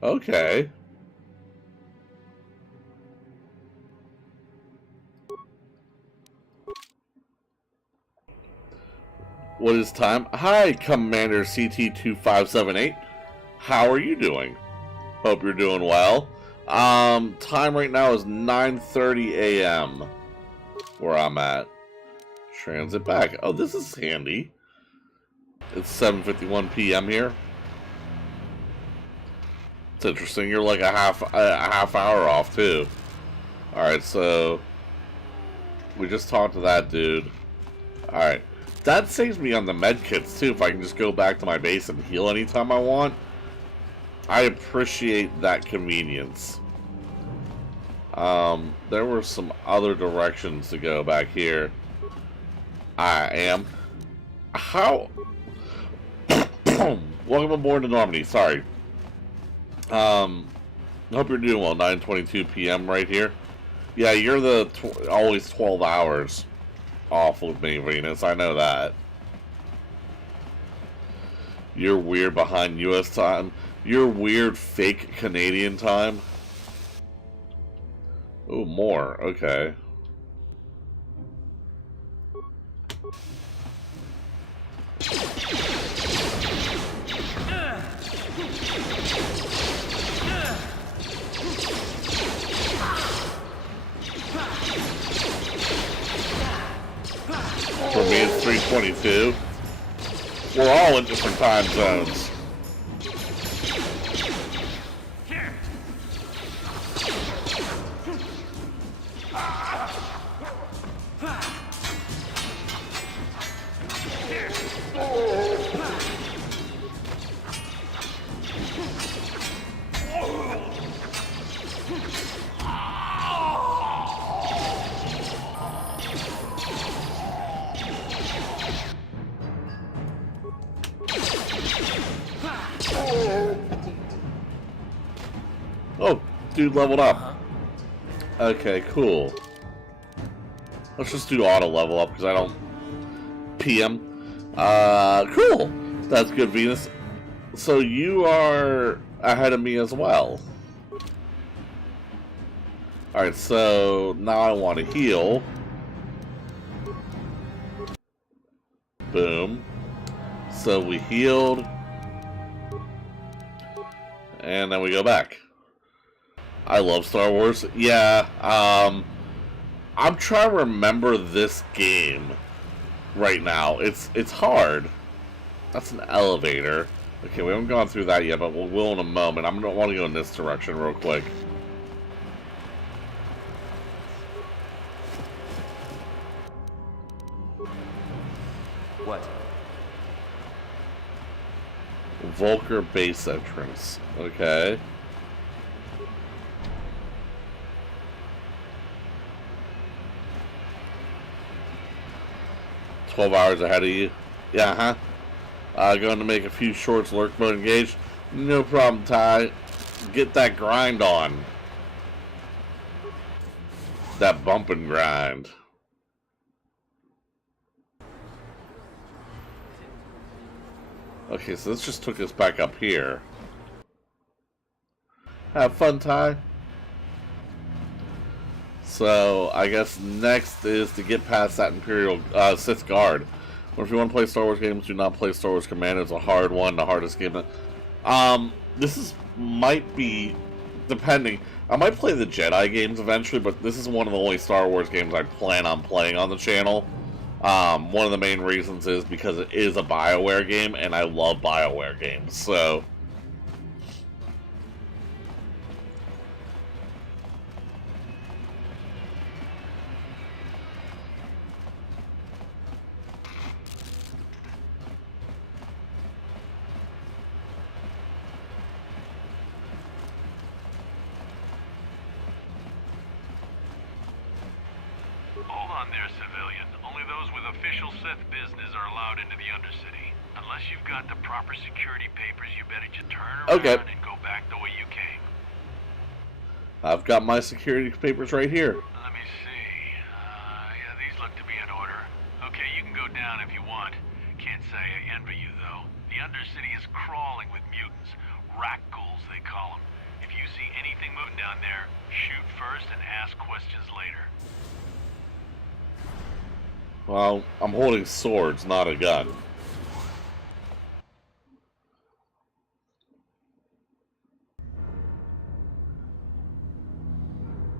Okay. What is time? Hi, Commander CT-2578. How are you doing? Hope you're doing well. Time right now is 9:30 a.m. where I'm at. Transit back. Oh, this is handy. It's 7:51 p.m. here. It's interesting. You're like a half hour off too. All right, so we just talked to that dude. All right, that saves me on the med kits too. If I can just go back to my base and heal anytime I want, I appreciate that convenience. There were some other directions to go back here. I am. How? Welcome aboard to Normandy. Sorry. Hope you're doing well. 9:22 p.m. right here. Yeah, you're the always 12 hours off with me, Venus. I know that. You're weird behind U.S. time. You're weird fake Canadian time. Oh, more. Okay. For me, it's 3:22. We're all in different time zones. Oh, dude leveled up. Okay, cool. Let's just do auto level up because I don't PM. Cool. That's good, Venus. So you are ahead of me as well. Alright, so now I want to heal. Boom. So we healed. And then we go back. I love Star Wars. Yeah, I'm trying to remember this game right now. It's hard. That's an elevator. Okay, we haven't gone through that yet, but we will in a moment. I'm gonna want to go in this direction real quick. What? Volker base entrance. Okay. "12 hours ahead of you." Yeah, huh? Going to make a few shorts, lurk mode engaged. No problem, Ty. Get that grind on. That bump and grind. Okay, so this just took us back up here. Have fun, Ty. So, I guess next is to get past that Imperial Sith Guard. Or if you want to play Star Wars games, do not play Star Wars Command. It's a hard one, the hardest game. This might be, depending. I might play the Jedi games eventually, but this is one of the only Star Wars games I plan on playing on the channel. One of the main reasons is because it is a BioWare game, and I love BioWare games, so... Hold on there, civilian. Only those with official Sith business are allowed into the Undercity. Unless you've got the proper security papers, you better just turn around and go back the way you came. I've got my security papers right here. Let me see. Yeah, these look to be in order. Okay, you can go down if you want. Can't say I envy you, though. The Undercity is crawling with mutants. Rat-ghouls, they call them. If you see anything moving down there, shoot first and ask questions later. Well, I'm holding swords, not a gun.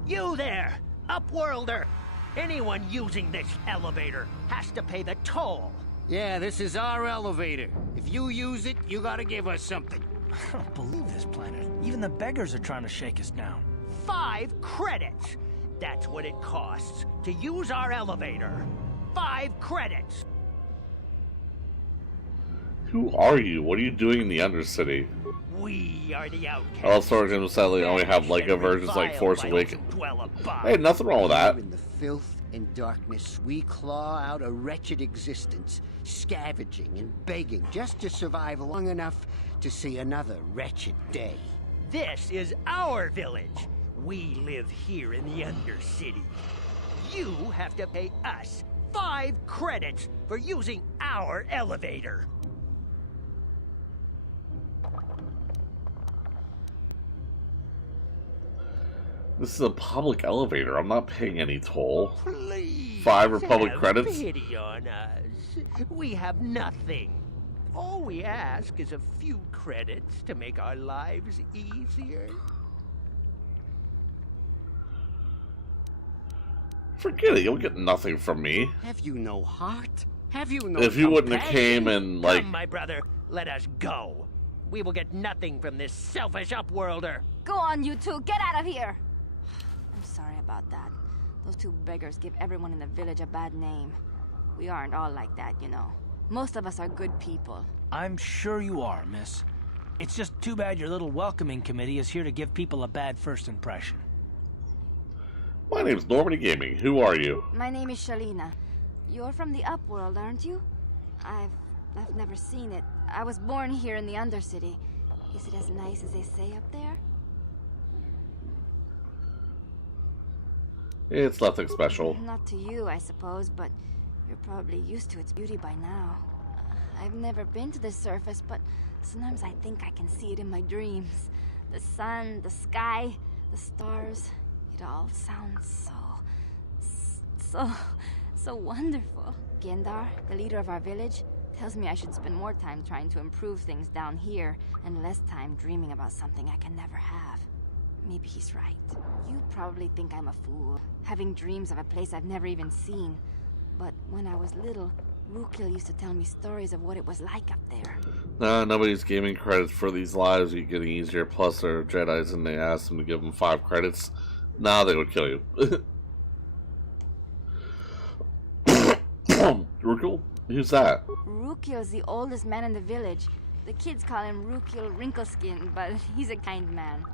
You there, Upworlder! Anyone using this elevator has to pay the toll. Yeah, this is our elevator. If you use it, you gotta give us something. I don't believe this planet. Even the beggars are trying to shake us down. 5 credits! That's what it costs to use our elevator. 5 credits! Who are you? What are you doing in the Undercity? We are the outcasts. I love Star Wars games sadly only have Lego versions like Force Awakens. Hey, nothing wrong with that. In the filth and darkness, we claw out a wretched existence, scavenging and begging just to survive long enough to see another wretched day. This is our village. We live here in the Undercity. You have to pay us 5 credits for using our elevator. This is a public elevator. I'm not paying any toll. Please 5 Republic have credits? pity on us. We have nothing. All we ask is a few credits to make our lives easier. Forget it. You'll get nothing from me. Have you no heart? Have you no If you wouldn't have compassion? came and, like... Come, my brother, let us go. We will get nothing from this selfish Upworlder. Go on, you two. Get out of here. I'm sorry about that. Those 2 beggars give everyone in the village a bad name. We aren't all like that, you know. Most of us are good people. I'm sure you are, miss. It's just too bad your little welcoming committee is here to give people a bad first impression. My name's Normandy Gaming. Who are you? My name is Shalina. You're from the Upworld, aren't you? I've never seen it. I was born here in the Undercity. Is it as nice as they say up there? It's nothing special. Not to you, I suppose, but you're probably used to its beauty by now. I've never been to the surface, but sometimes I think I can see it in my dreams. The sun, the sky, the stars. It all sounds so wonderful. Gendar, the leader of our village, tells me I should spend more time trying to improve things down here and less time dreaming about something I can never have. Maybe he's right. You probably think I'm a fool, having dreams of a place I've never even seen. But when I was little, Rukil used to tell me stories of what it was like up there. Nobody's gaming credits for these lives. You're getting easier. Plus, they're Jedis, and they asked them to give them 5 credits. Nah, they would kill you. Rukil? Who's that? Rukil's the oldest man in the village. The kids call him Rukil Wrinkleskin, but he's a kind man.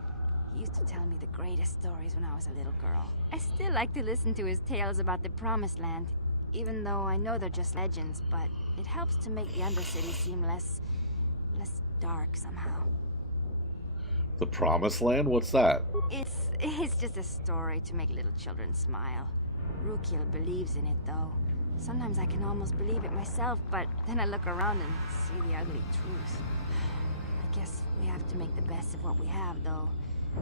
He used to tell me the greatest stories when I was a little girl. I still like to listen to his tales about the Promised Land, even though I know they're just legends, but it helps to make the Undercity seem less dark somehow. The Promised Land? What's that? It's just a story to make little children smile. Rukil believes in it, though. Sometimes I can almost believe it myself, but then I look around and see the ugly truth. I guess we have to make the best of what we have, though.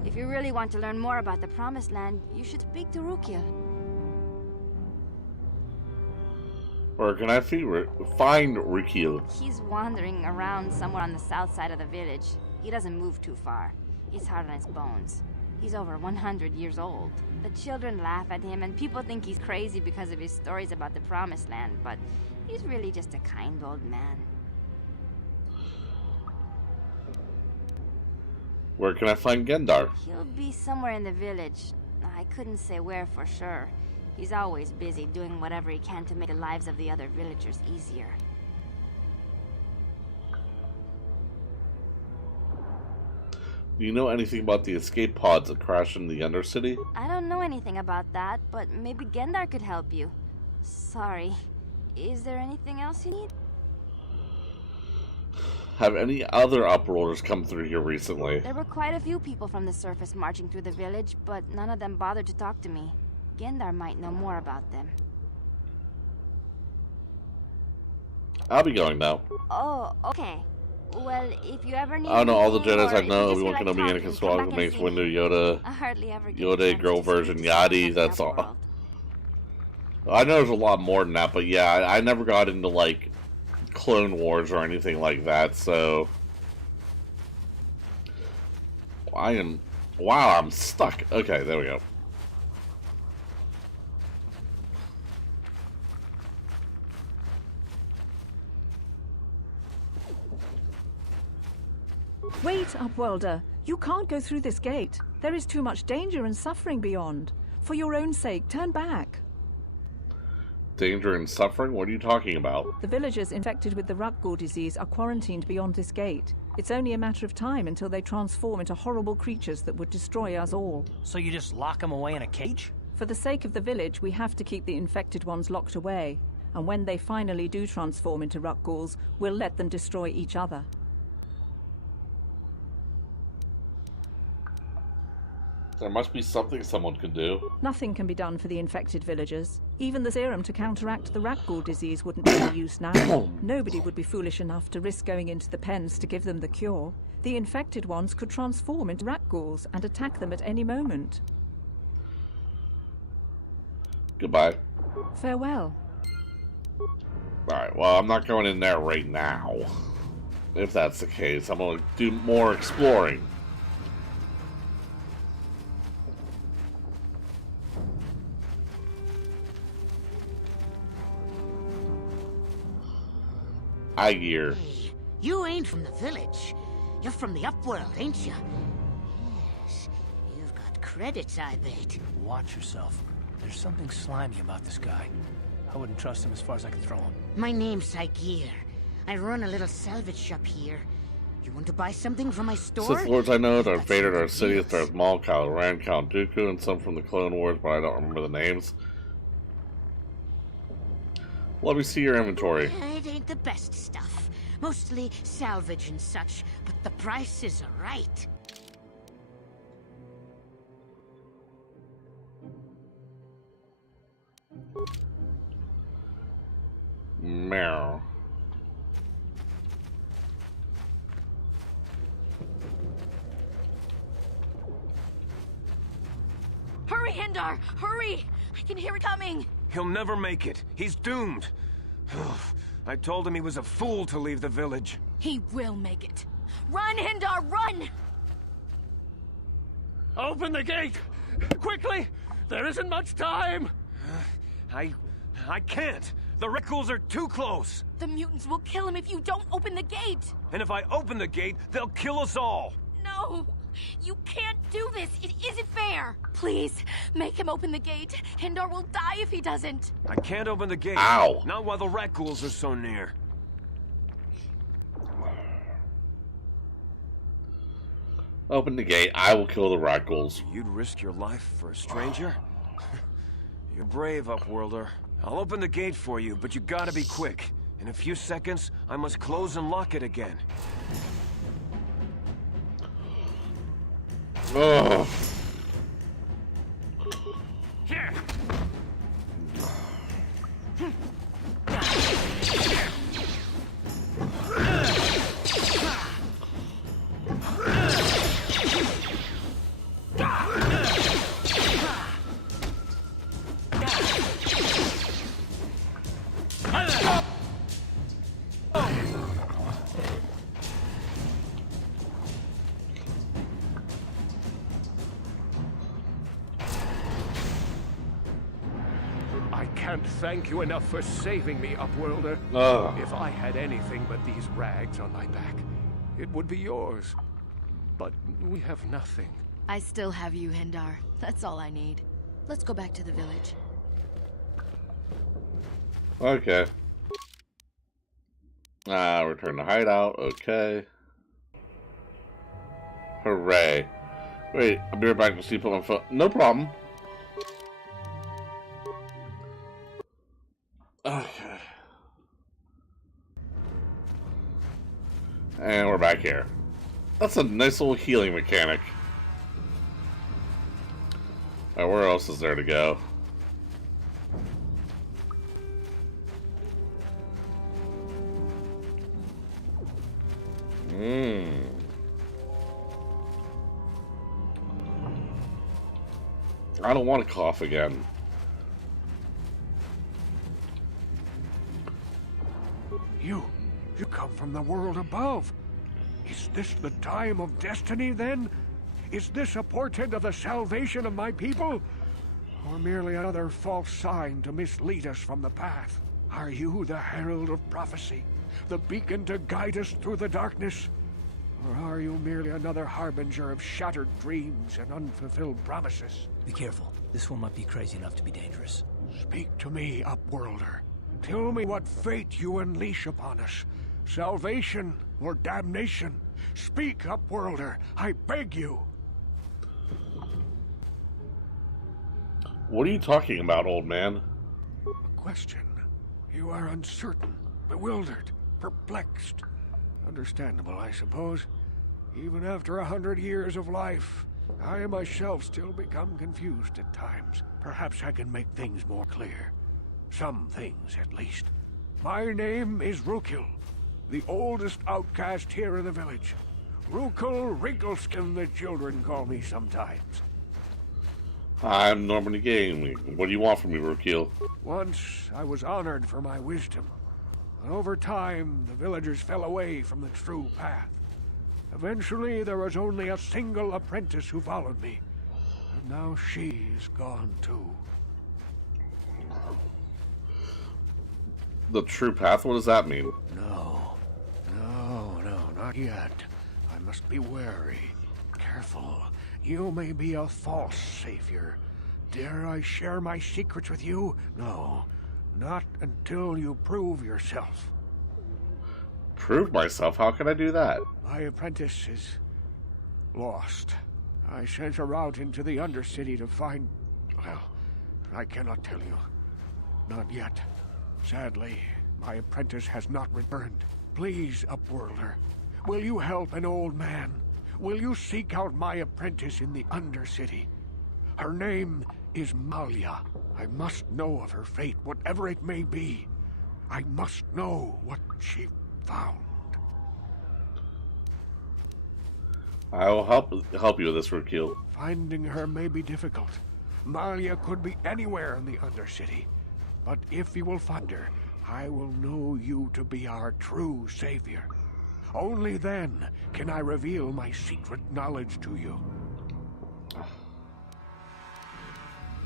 If you really want to learn more about the Promised Land, you should speak to Rukil. Where can I find Rukil? He's wandering around somewhere on the south side of the village. He doesn't move too far. He's hard on his bones. He's over 100 years old. The children laugh at him, and people think he's crazy because of his stories about the Promised Land, but he's really just a kind old man. Where can I find Gendar? He'll be somewhere in the village. I couldn't say where for sure. He's always busy doing whatever he can to make the lives of the other villagers easier. Do you know anything about the escape pods that crashed in the Undercity? I don't know anything about that, but maybe Gendar could help you. Sorry. Is there anything else you need? Have any other Upworlders come through here recently? There were quite a few people from the surface marching through the village, but none of them bothered to talk to me. Gendar might know more about them. I'll be going now. Oh, okay. Well, if you ever need I don't know all the anything, Jedis or I know. if you Obi-Wan just feel Kenobi, like Anakin talking, come back Skywalker, and Mace see Windu, me. Yoda, I hardly ever get a Yoda, chance girl to version, speak to someone Yadi. from That's the all. Upworld. I know there's a lot more than that, but yeah, I never got into like Clone Wars or anything like that. So wow, I'm stuck. Okay, there we go. Wait, Upworlder. You can't go through this gate. There is too much danger and suffering beyond. For your own sake, turn back. Danger and suffering? What are you talking about? The villagers infected with the Rakghoul disease are quarantined beyond this gate. It's only a matter of time until they transform into horrible creatures that would destroy us all. So you just lock them away in a cage? For the sake of the village, we have to keep the infected ones locked away. And when they finally do transform into Rakghouls, we'll let them destroy each other. There must be something someone could do. Nothing can be done for the infected villagers. Even the serum to counteract the Rakghoul disease wouldn't be any use now. Nobody would be foolish enough to risk going into the pens to give them the cure. The infected ones could transform into Rakghouls and attack them at any moment. Goodbye. Farewell. Alright, well, I'm not going in there right now. If that's the case, I'm going to do more exploring. Aegir. Hey, you ain't from the village. You're from the Upworld, ain't you? Yes. You've got credits, I bet. Watch yourself. There's something slimy about this guy. I wouldn't trust him as far as I can throw him. My name's Aegir. I run a little salvage shop here. You want to buy something from my store? Sith Lords I know, Darth Vader, Darth Sidious, Darth Maul, Kylo Ren, Count Dooku, and some from the Clone Wars, but I don't remember the names. Let me see your inventory. It ain't the best stuff. Mostly salvage and such, but the prices are right. Meow. Hurry, Hindar! Hurry! I can hear it coming! He'll never make it. He's doomed. I told him he was a fool to leave the village. He will make it. Run, Hindar, run! Open the gate! Quickly! There isn't much time! I can't. The Rekkuls are too close. The mutants will kill him if you don't open the gate! And if I open the gate, they'll kill us all. No! You can't do this! It isn't fair! Please, make him open the gate. Hindar will die if he doesn't. I can't open the gate. Ow! Not while the Rekkuls are so near. Open the gate. I will kill the Rekkuls. You'd risk your life for a stranger? You're brave, Upworlder. I'll open the gate for you, but you gotta be quick. In a few seconds, I must close and lock it again. Ugh. Here! Thank you enough for saving me, Upworlder. If I had anything but these rags on my back, it would be yours. But we have nothing. I still have you, Hindar. That's all I need. Let's go back to the village. Okay. Return to hideout. Okay. Hooray. Wait, I'll be right back to see put my phone. No problem. Okay. And we're back here. That's a nice little healing mechanic. Alright, where else is there to go? I don't want to cough again. You come from the world above. Is this the time of destiny, then? Is this a portent of the salvation of my people? Or merely another false sign to mislead us from the path? Are you the herald of prophecy? The beacon to guide us through the darkness? Or are you merely another harbinger of shattered dreams and unfulfilled promises? Be careful. This one might be crazy enough to be dangerous. Speak to me, Upworlder. Tell me what fate you unleash upon us. Salvation or damnation? Speak, Upworlder. I beg you. What are you talking about, old man? A question. You are uncertain, bewildered, perplexed. Understandable, I suppose. Even after 100 years of life, I myself still become confused at times. Perhaps I can make things more clear. Some things, at least. My name is Rukil, the oldest outcast here in the village. Rukil Wrinkleskin, the children call me sometimes. I'm Normandy Gaming. What do you want from me, Rukil? Once, I was honored for my wisdom. But over time, the villagers fell away from the true path. Eventually, there was only a single apprentice who followed me. And now she's gone too. The true path? What does that mean? No, not yet. I must be wary. Careful. You may be a false savior. Dare I share my secrets with you? No, not until you prove yourself. Prove myself? How can I do that? My apprentice is lost. I sent her out into the Undercity to find... Well, I cannot tell you. Not yet. Sadly, my apprentice has not returned. Please, Upworlder, will you help an old man? Will you seek out my apprentice in the Undercity? Her name is Malia. I must know of her fate, whatever it may be. I must know what she found. I will help you with this, Rookil. Finding her may be difficult. Malia could be anywhere in the Undercity. But if you will find her, I will know you to be our true savior. Only then can I reveal my secret knowledge to you.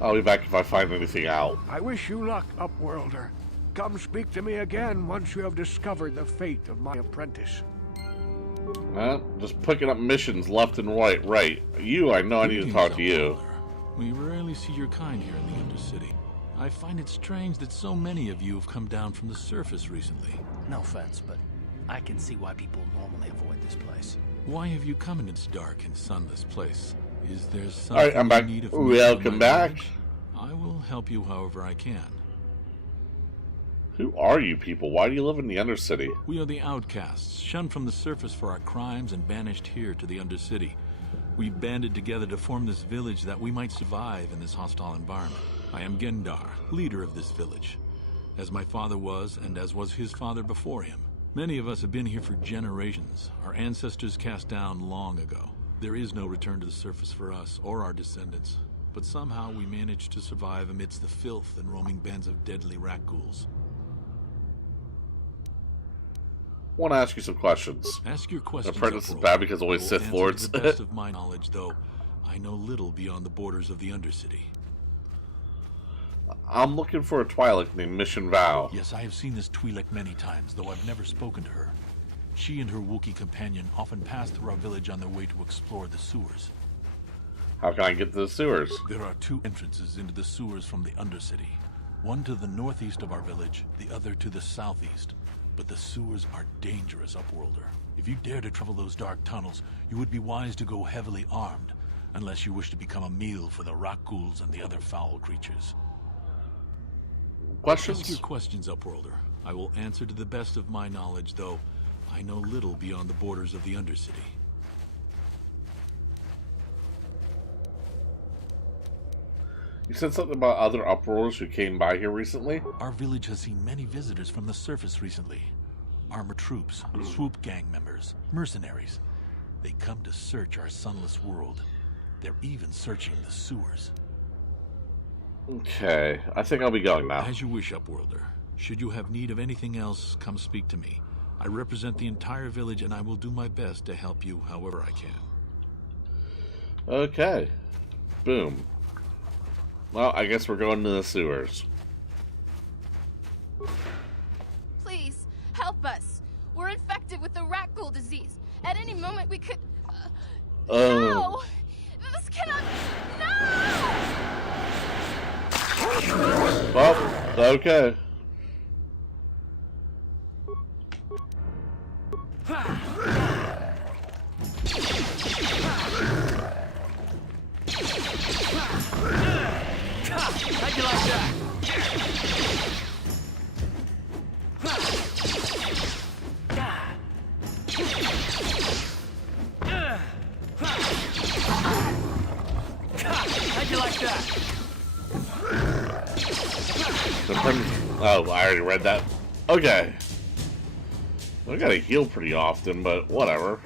I'll be back if I find anything out. I wish you luck, Upworlder. Come speak to me again once you have discovered the fate of my apprentice. Just picking up missions left and right. You, I know I need to talk to you. We rarely see your kind here in the Undercity. I find it strange that so many of you have come down from the surface recently. No offense, but I can see why people normally avoid this place. Why have you come into this dark and sunless place? Is there something Alright, I'm back. you need of me? Welcome back. I will help you however I can. Who are you people? Why do you live in the Undercity? We are the outcasts, shunned from the surface for our crimes and banished here to the Undercity. We banded together to form this village that we might survive in this hostile environment. I am Gendar, leader of this village, as my father was and as was his father before him. Many of us have been here for generations, our ancestors cast down long ago. There is no return to the surface for us or our descendants, but somehow we managed to survive amidst the filth and roaming bands of deadly rat ghouls. I want to ask you some questions. Ask your questions. Apprentice is bad because only Sith Lords. To the best of my knowledge, though, I know little beyond the borders of the Undercity. I'm looking for a Twi'lek named Mission Vow. Yes, I have seen this Twi'lek many times, though I've never spoken to her. She and her Wookiee companion often pass through our village on their way to explore the sewers. How can I get to the sewers? There are two entrances into the sewers from the Undercity. One to the northeast of our village, the other to the southeast. But the sewers are dangerous, Upworlder. If you dare to travel those dark tunnels, you would be wise to go heavily armed, unless you wish to become a meal for the rock ghouls and the other foul creatures. Questions? Ask your questions, Upworlder. I will answer to the best of my knowledge, though I know little beyond the borders of the Undercity. You said something about other Upworlders who came by here recently? Our village has seen many visitors from the surface recently. Armored troops, swoop gang members, mercenaries. They come to search our sunless world. They're even searching the sewers. Okay, I think I'll be going now. As you wish, Upworlder. Should you have need of anything else, come speak to me. I represent the entire village and I will do my best to help you however I can. Okay. Boom. Well, I guess we're going to the sewers. Please, help us. We're infected with the rat ghoul disease. At any moment we could... No! This cannot... No! Well, okay. How'd you like that? How'd you like that? Oh, I already read that. Okay. I gotta heal pretty often, but whatever.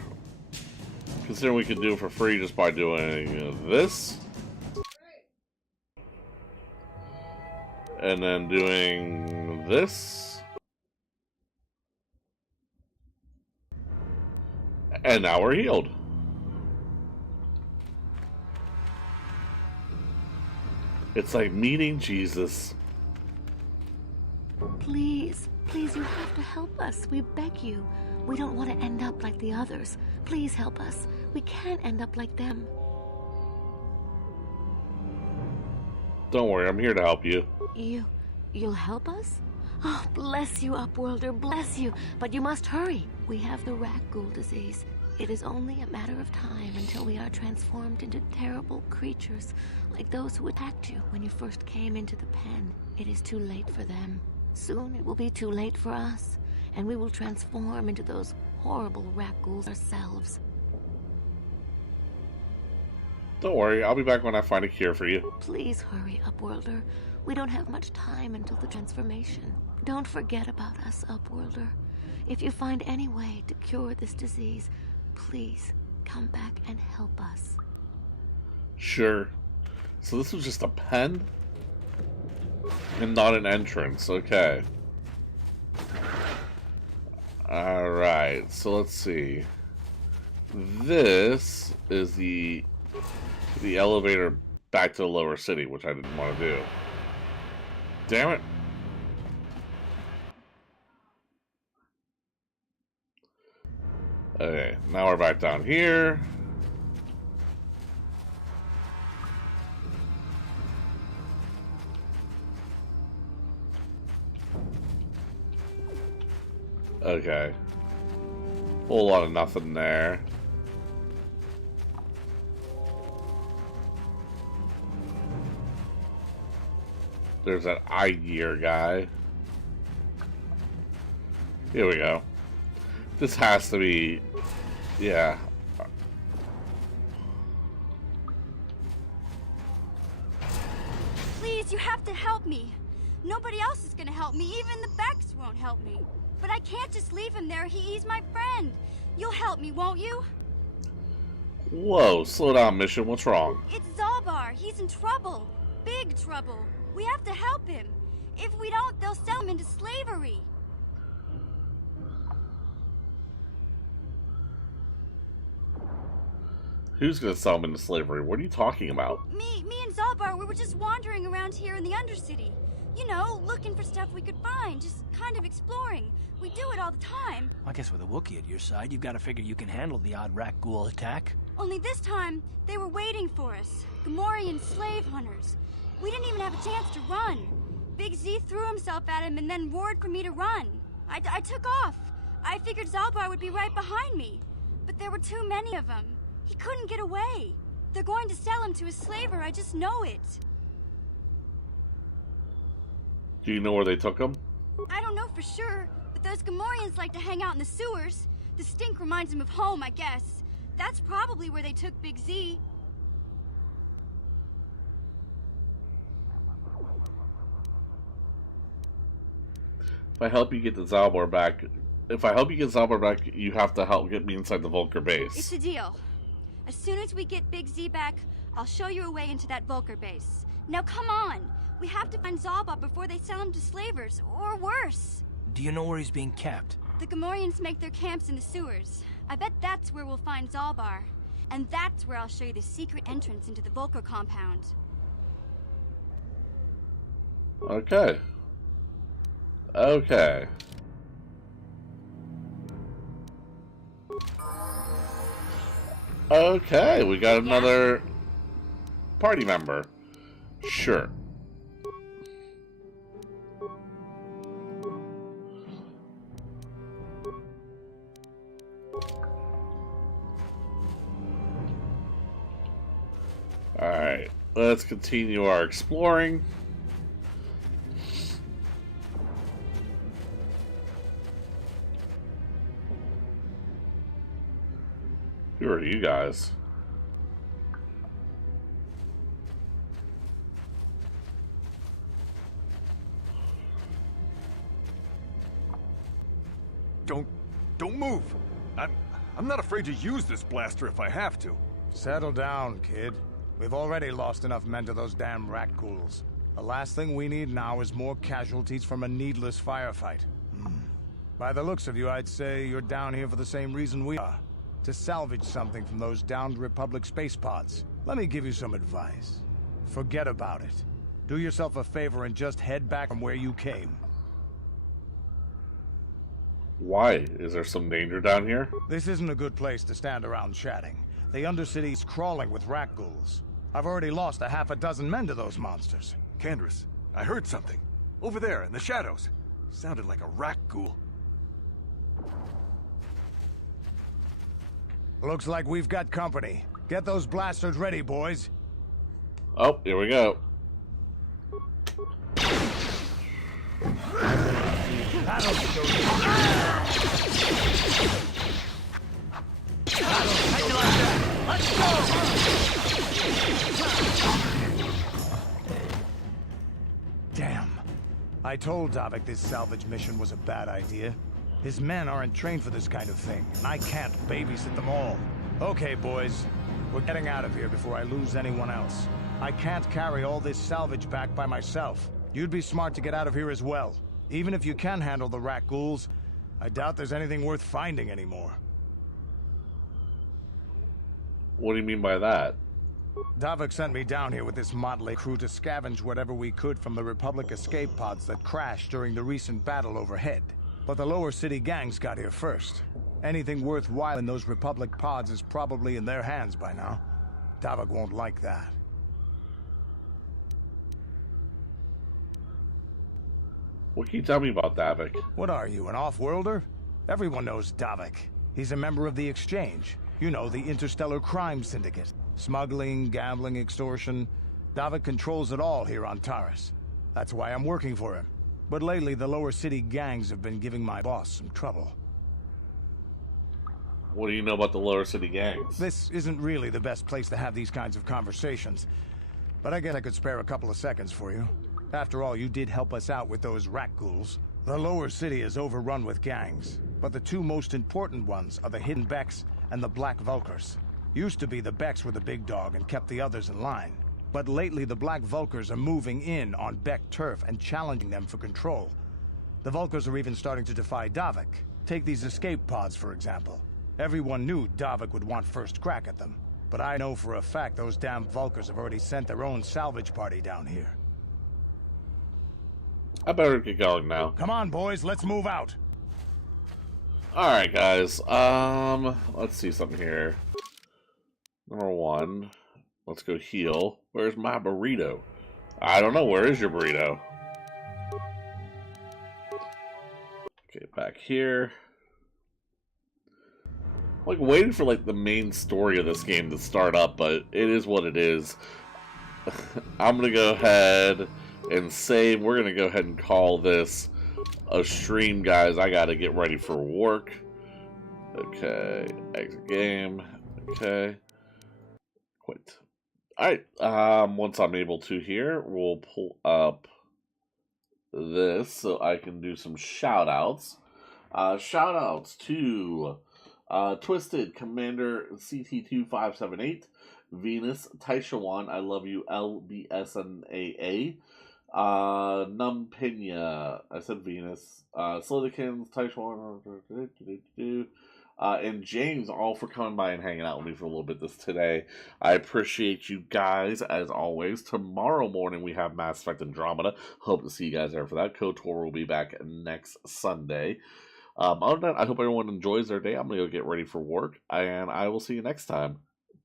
Considering we could do it for free just by doing this. And then doing this. And now we're healed. It's like meeting Jesus. Please, please, you have to help us. We beg you. We don't want to end up like the others. Please help us. We can't end up like them. Don't worry, I'm here to help you. You'll help us? Oh, bless you, Upworlder, bless you. But you must hurry. We have the rat ghoul disease. It is only a matter of time until we are transformed into terrible creatures, like those who attacked you when you first came into the pen. It is too late for them. Soon it will be too late for us, and we will transform into those horrible rat ghouls ourselves. Don't worry, I'll be back when I find a cure for you. Please hurry, Upworlder. We don't have much time until the transformation. Don't forget about us, Upworlder. If you find any way to cure this disease, please come back and help us. Sure. So this was just a pen? And not an entrance, okay. Alright, so let's see. This is the elevator back to the lower city, which I didn't want to do. Damn it. Okay, now we're back down here. Okay. Whole lot of nothing there. There's that eye gear guy. Here we go. This has to be... yeah. Please, you have to help me. Nobody else is gonna help me. Even the Becks won't help me. But I can't just leave him there. He's my friend. You'll help me, won't you? Whoa, slow down, Mission. What's wrong? It's Zaalbar. He's in trouble. Big trouble. We have to help him. If we don't, they'll sell him into slavery. Who's gonna sell him into slavery? What are you talking about? Me and Zaalbar, we were just wandering around here in the Undercity. You know, looking for stuff we could find, just kind of exploring. We do it all the time. I guess with a Wookiee at your side, you've got to figure you can handle the odd rat ghoul attack. Only this time, they were waiting for us. Gamorrean slave hunters. We didn't even have a chance to run. Big Z threw himself at him and then roared for me to run. I took off. I figured Zaalbar would be right behind me. But there were too many of them. He couldn't get away. They're going to sell him to a slaver, I just know it. Do you know where they took him? I don't know for sure, but those Gamorreans like to hang out in the sewers. The stink reminds them of home, I guess. That's probably where they took Big Z. If I help you get the Zaalbar back, you have to help get me inside the Vulkar base. It's a deal. As soon as we get Big Z back, I'll show you a way into that Vulkar base. Now come on! We have to find Zaalbar before they sell him to slavers, or worse. Do you know where he's being kept? The Gamorreans make their camps in the sewers. I bet that's where we'll find Zaalbar. And that's where I'll show you the secret entrance into the Vulkar compound. Okay. Okay. Okay, we got another party member. Sure. Alright, let's continue our exploring. Who are you guys? Don't move. I'm not afraid to use this blaster if I have to. Settle down, kid. We've already lost enough men to those damn rat ghouls. The last thing we need now is more casualties from a needless firefight. By the looks of you, I'd say you're down here for the same reason we are. To salvage something from those downed Republic space pods. Let me give you some advice. Forget about it. Do yourself a favor and just head back from where you came. Why? Is there some danger down here? This isn't a good place to stand around chatting. The Undercity's crawling with rat ghouls. I've already lost a half a dozen men to those monsters. Canderous, I heard something. Over there, in the shadows. Sounded like a rat ghoul. Looks like we've got company. Get those blasters ready, boys. Oh, here we go. Damn. I told Davik this salvage mission was a bad idea. His men aren't trained for this kind of thing, and I can't babysit them all. Okay, boys. We're getting out of here before I lose anyone else. I can't carry all this salvage back by myself. You'd be smart to get out of here as well. Even if you can handle the rat ghouls, I doubt there's anything worth finding anymore. What do you mean by that? Davik sent me down here with this motley crew to scavenge whatever we could from the Republic escape pods that crashed during the recent battle overhead. But the lower city gangs got here first. Anything worthwhile in those Republic pods is probably in their hands by now. Davik won't like that. What can you tell me about Davik? What are you, an off-worlder? Everyone knows Davik. He's a member of the Exchange. You know, the interstellar crime syndicate. Smuggling, gambling, extortion. Davik controls it all here on Taris. That's why I'm working for him. But lately, the lower city gangs have been giving my boss some trouble. What do you know about the lower city gangs? This isn't really the best place to have these kinds of conversations. But I guess I could spare a couple of seconds for you. After all, you did help us out with those rat ghouls. The lower city is overrun with gangs, but the two most important ones are the Hidden Becks and the Black Vulkars. Used to be the Becks were the big dog and kept the others in line. But lately the Black Vulkars are moving in on Beck turf and challenging them for control. The Vulkars are even starting to defy Davik. Take these escape pods, for example. Everyone knew Davik would want first crack at them. But I know for a fact those damn Vulkars have already sent their own salvage party down here. I better get going now. Come on, boys, let's move out. Alright, guys. Let's see something here. Number one, let's go heal. Where's my burrito? I don't know. Where is your burrito? Okay, back here. I'm like waiting for like the main story of this game to start up, but it is what it is. I'm gonna go ahead and save. We're gonna go ahead and call this a stream, guys. I gotta get ready for work. Okay, exit game. Okay, quit. Alright, once I'm able to here, we'll pull up this so I can do some shout outs. Shout outs to Twisted, Commander CT2578, Venus, Taishawan, I love you, LBSNAA, Numpina, I said Venus, Slidikins, Taishawan, and James, all for coming by and hanging out with me for a little bit today. I appreciate you guys, as always. Tomorrow morning we have Mass Effect Andromeda. Hope to see you guys there for that. KOTOR will be back next Sunday. Other than that, I hope everyone enjoys their day. I'm going to go get ready for work, and I will see you next time.